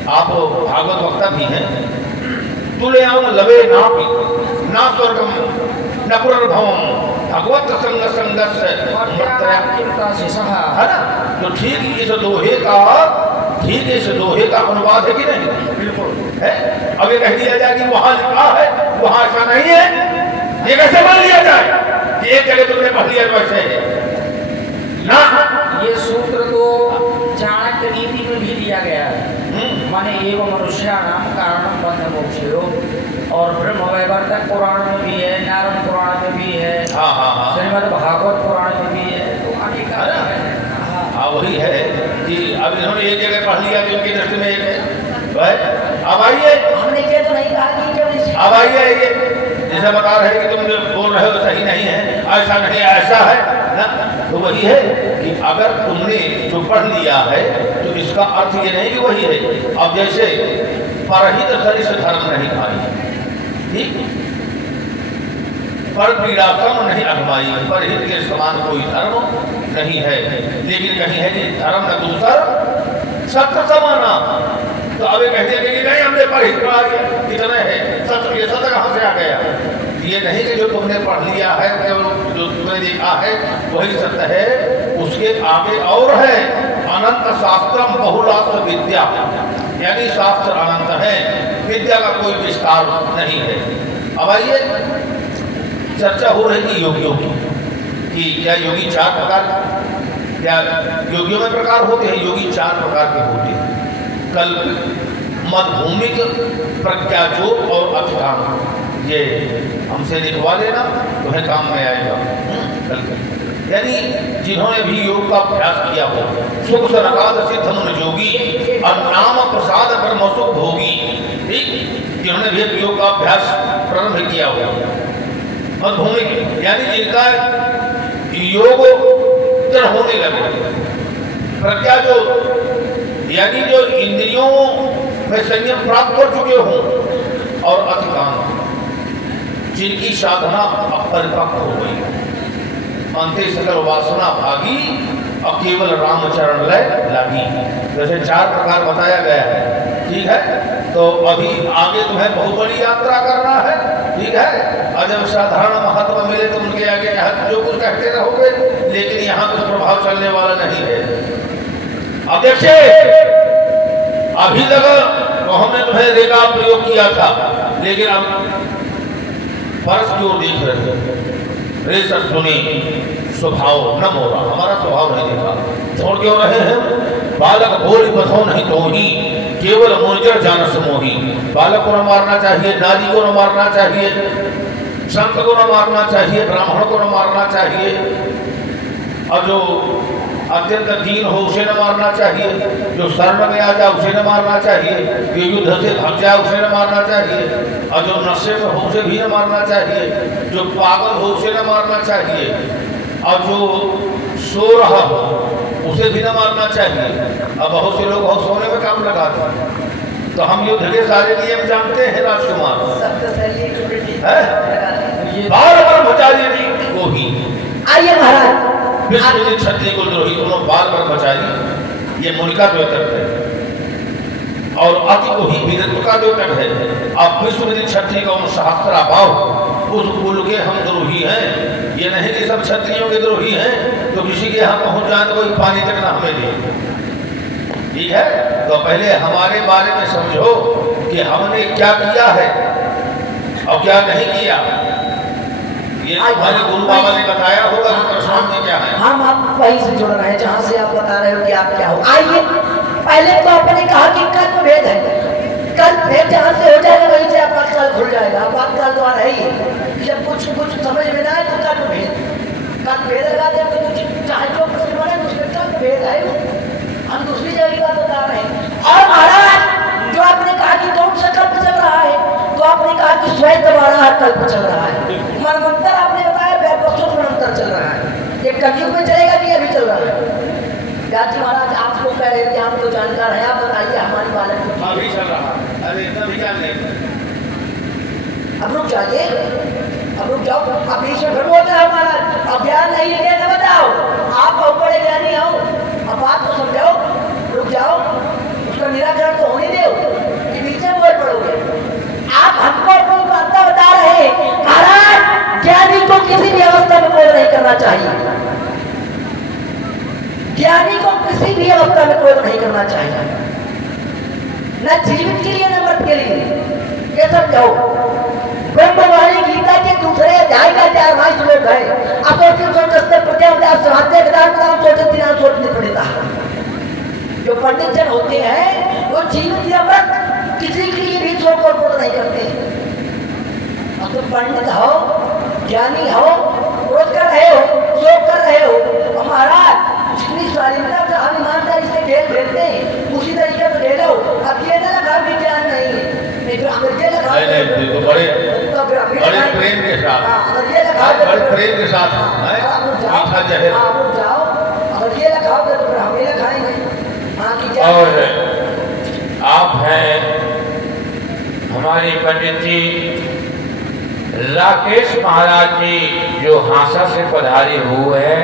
आप भागवत वक्ता भी हैं। तुलयाम लवे नापि ना स्वर्गम न पुनर्भवम भगवत संग संगस्य है ना। तो ठीक इस दोहे का अनुवाद है कि नहीं? बिल्कुल है। अब ये कह दिया जाए कि वहां लिखा है, वहां ऐसा नहीं है, ये कैसे मान लिया जाए कि एक जगह तुमने पढ़ लिया वैसे ना? ये सूत्र तो चाणक्य नीति में भी दिया गया है, माने एवं मनुष्य नाम कारण बंध मोक्षयो, और ब्रह्म वैवर्तक पुराण में भी है, नारायण पुराण में भी है, श्रीमद् भागवत पुराण में भी है, तो अनेक है। हाँ, वही है कि अब इन्होंने एक जगह पढ़ लिया कि उनकी दृष्टि में एक है। अब आइए, हमने ये तो नहीं कहा कि अब आइए, ये जैसे बता रहे कि तुम जो बोल रहे हो सही नहीं है, ऐसा नहीं ऐसा है ना। तो वही है कि अगर तुमने जो पढ़ लिया है तो इसका अर्थ ये नहीं कि वही है। अब जैसे परहित सरिष धर्म नहीं खाई, ठीक, पर पीड़ातम नहीं अगमाई, परहित के समान कोई धर्म नहीं है। लेकिन कहीं है कि धर्म का दूसर सत्य समाना, तो अब कह दिया कि नहीं हमने परहित पढ़ा दिया, कितने है सत्य, ये सत्य कहाँ से आ गया? ये नहीं कि जो तुमने पढ़ लिया है, जो तुमने देखा है वही सत्य है, उसके आगे और है अनंत शास्त्रम बहुलास्त्र विद्या, यानी शास्त्र अनंत है, विद्या का कोई विस्तार नहीं है। अब आइए, चर्चा हो रही थी योगियों की कि क्या योगी चार प्रकार, क्या योगियों में प्रकार होते हैं? योगी चार प्रकार के होते हैं, कल्प, मधभूमिक, प्रज्ञाचोर और अतिकाम। ये हमसे लिखवा लेना, तुम्हें काम में आएगा। कल्प यानी जिन्होंने भी योग का अभ्यास किया हो, सुख सरकाद सिद्धन योगी और नाम प्रसाद कर्म सुख भोगी, ठीक, जिन्होंने भी योग का अभ्यास प्रारंभ किया हो। मधभूमिक यानी जिनका योग दृढ़ होने लगे, प्रज्ञा जो यानी जो इंद्रियों में संयम प्राप्त कर चुके हों, और अतिकाम जिनकी साधना अपरिपक्व हो गई, अंते सकल वासना भागी और केवल रामचरण लय लागी। जैसे चार प्रकार बताया गया है, ठीक है। तो अभी आगे तुम्हें बहुत बड़ी यात्रा करना है, ठीक है। और जब साधारण महत्व मिले तो उनके आगे जो कुछ कहते रहोगे, लेकिन यहाँ कुछ प्रभाव चलने वाला नहीं है। अब देखिए, अभी तक तो हमने तुम्हें रेखा प्रयोग किया था, लेकिन अब फर्श की ओर देख रहे थे। रे सर सुनी स्वभाव न मोरा, हमारा स्वभाव नहीं देखा, छोड़ क्यों रहे हैं? बालक बोली बधो नहीं तो ही केवल मुर्जर जानस मोही। बालक को न मारना चाहिए, नारी को न मारना चाहिए, संत को न मारना चाहिए, ब्राह्मण को न मारना चाहिए, और जो अत्यंत दीन हो उसे न मारना चाहिए, जो शरण में आ जाए उसे न मारना चाहिए, जो युद्ध से भाग जाए उसे न मारना चाहिए, और जो नशे में हो उसे भी न मारना चाहिए, जो पागल हो उसे न मारना चाहिए, और जो सो रहा हो उसे भी न मारना चाहिए। अब बहुत से लोग बहुत सोने में काम लगाते हैं। तो हम युद्ध के सारे नियम जानते हैं राजकुमार, बार ब्रह्मचारी को ही। आइए महाराज, विश्व क्षत्रिय को द्रोही दोनों बार ब्रह्मचारी, ये मुनि का द्योतक है, और अति को ही वीरत्व का द्योतक है। अब विश्व क्षत्रिय का सहस्त्रा भाव, उस कुल के हम द्रोही हैं। ये नहीं कि सब क्षत्रियों के द्रोही हैं तो किसी के यहाँ पहुंच जाए तो कोई पानी तक ना हमें दे, ठीक है, तो पहले हमारे बारे में समझो कि हमने क्या किया है और क्या नहीं किया। ये हमारे गुरु बाबा ने बताया होगा कि प्रश्न में क्या है। हम आप वहीं से जुड़ रहे हैं जहाँ से आप बता रहे हो कि आप क्या हो। आइए, पहले तो आपने कहा कि कर्म भेद है, कर्म भेद जहाँ से हो जाएगा वहीं से आपका काल खुल जाएगा। आपातकाल द्वारा है ही, जब कुछ समझ में ना आए तो कर्म भेद लगा दे तो चाहे जो प्रश्न बने उसमें कर्म भेद है। हम दूसरी जगह की बात बता रहे हैं। और महाराज जो आपने कहा कि कौन सा कल्प चल रहा है, तो आपने कहा कि स्वयं द्वारा कल्प चल रहा है। मनवंतर आपने बताया वैवस्वत मनवंतर चल रहा है। ये कलयुग में चलेगा कि अभी चल रहा है? व्यास जी महाराज आप लोग कह रहे थे, आप तो जानकार हैं, आप बताइए हमारी बालक को। अभी चल रहा है। अरे तभी क्या नहीं, अब रुक जाइए, अब रुक जाओ, अब बीच में फिर बोलते हैं महाराज अब ज्ञान नहीं है ना, बताओ आप बहुत बड़े ज्ञानी हो, अब बात तो समझाओ, रुक जाओ, उसका निराकरण तो होने दो कि बीच में बोल पड़ोगे। आप हमको अपनी बातें बता रहे हैं। महाराज ज्ञानी को किसी भी अवस्था में क्रोध नहीं करना चाहिए, ज्ञानी को किसी भी अवस्था में क्रोध नहीं करना चाहिए, न जीवित के लिए न मृत के लिए। ये सब जाओ, ब्रह्मवाणी गीता के दूसरे अध्याय का 4वां श्लोक है। अब जो पंडित जन होते हैं वो जीवित या मृत किसी के लिए भी शोक और क्रोध नहीं करते। अब तुम पंडित हो, ज्ञानी हो, क्रोध कर रहे हो, शोक कर रहे हो, और महाराज जितनी स्वाधीनता से हम ईमानदारी से खेल खेलते हैं उसी तरीके से खेलो। अब ये ना लगा भी ज्ञान नहीं है, नहीं तो अगर ये लगा तो बड़े प्रेम के साथ, बड़े प्रेम के साथ मीठा जहर जाओ, अगर ये लगाओगे तो फिर हम ये लगाएंगे। और आप हैं हमारे पंडित जी राकेश महाराज जी जो हांसा से पधारे हुए हैं।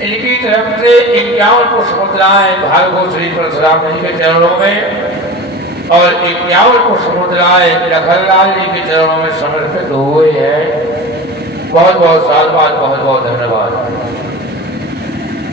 इनकी तरफ से 51 पुष्प मुद्राएं भार्गव श्री परशुराम जी के चरणों में और 51 पुष्प मुद्राएं लखनलाल जी के चरणों में समर्पित हुए हैं। बहुत बहुत साल बाद बहुत बहुत धन्यवाद।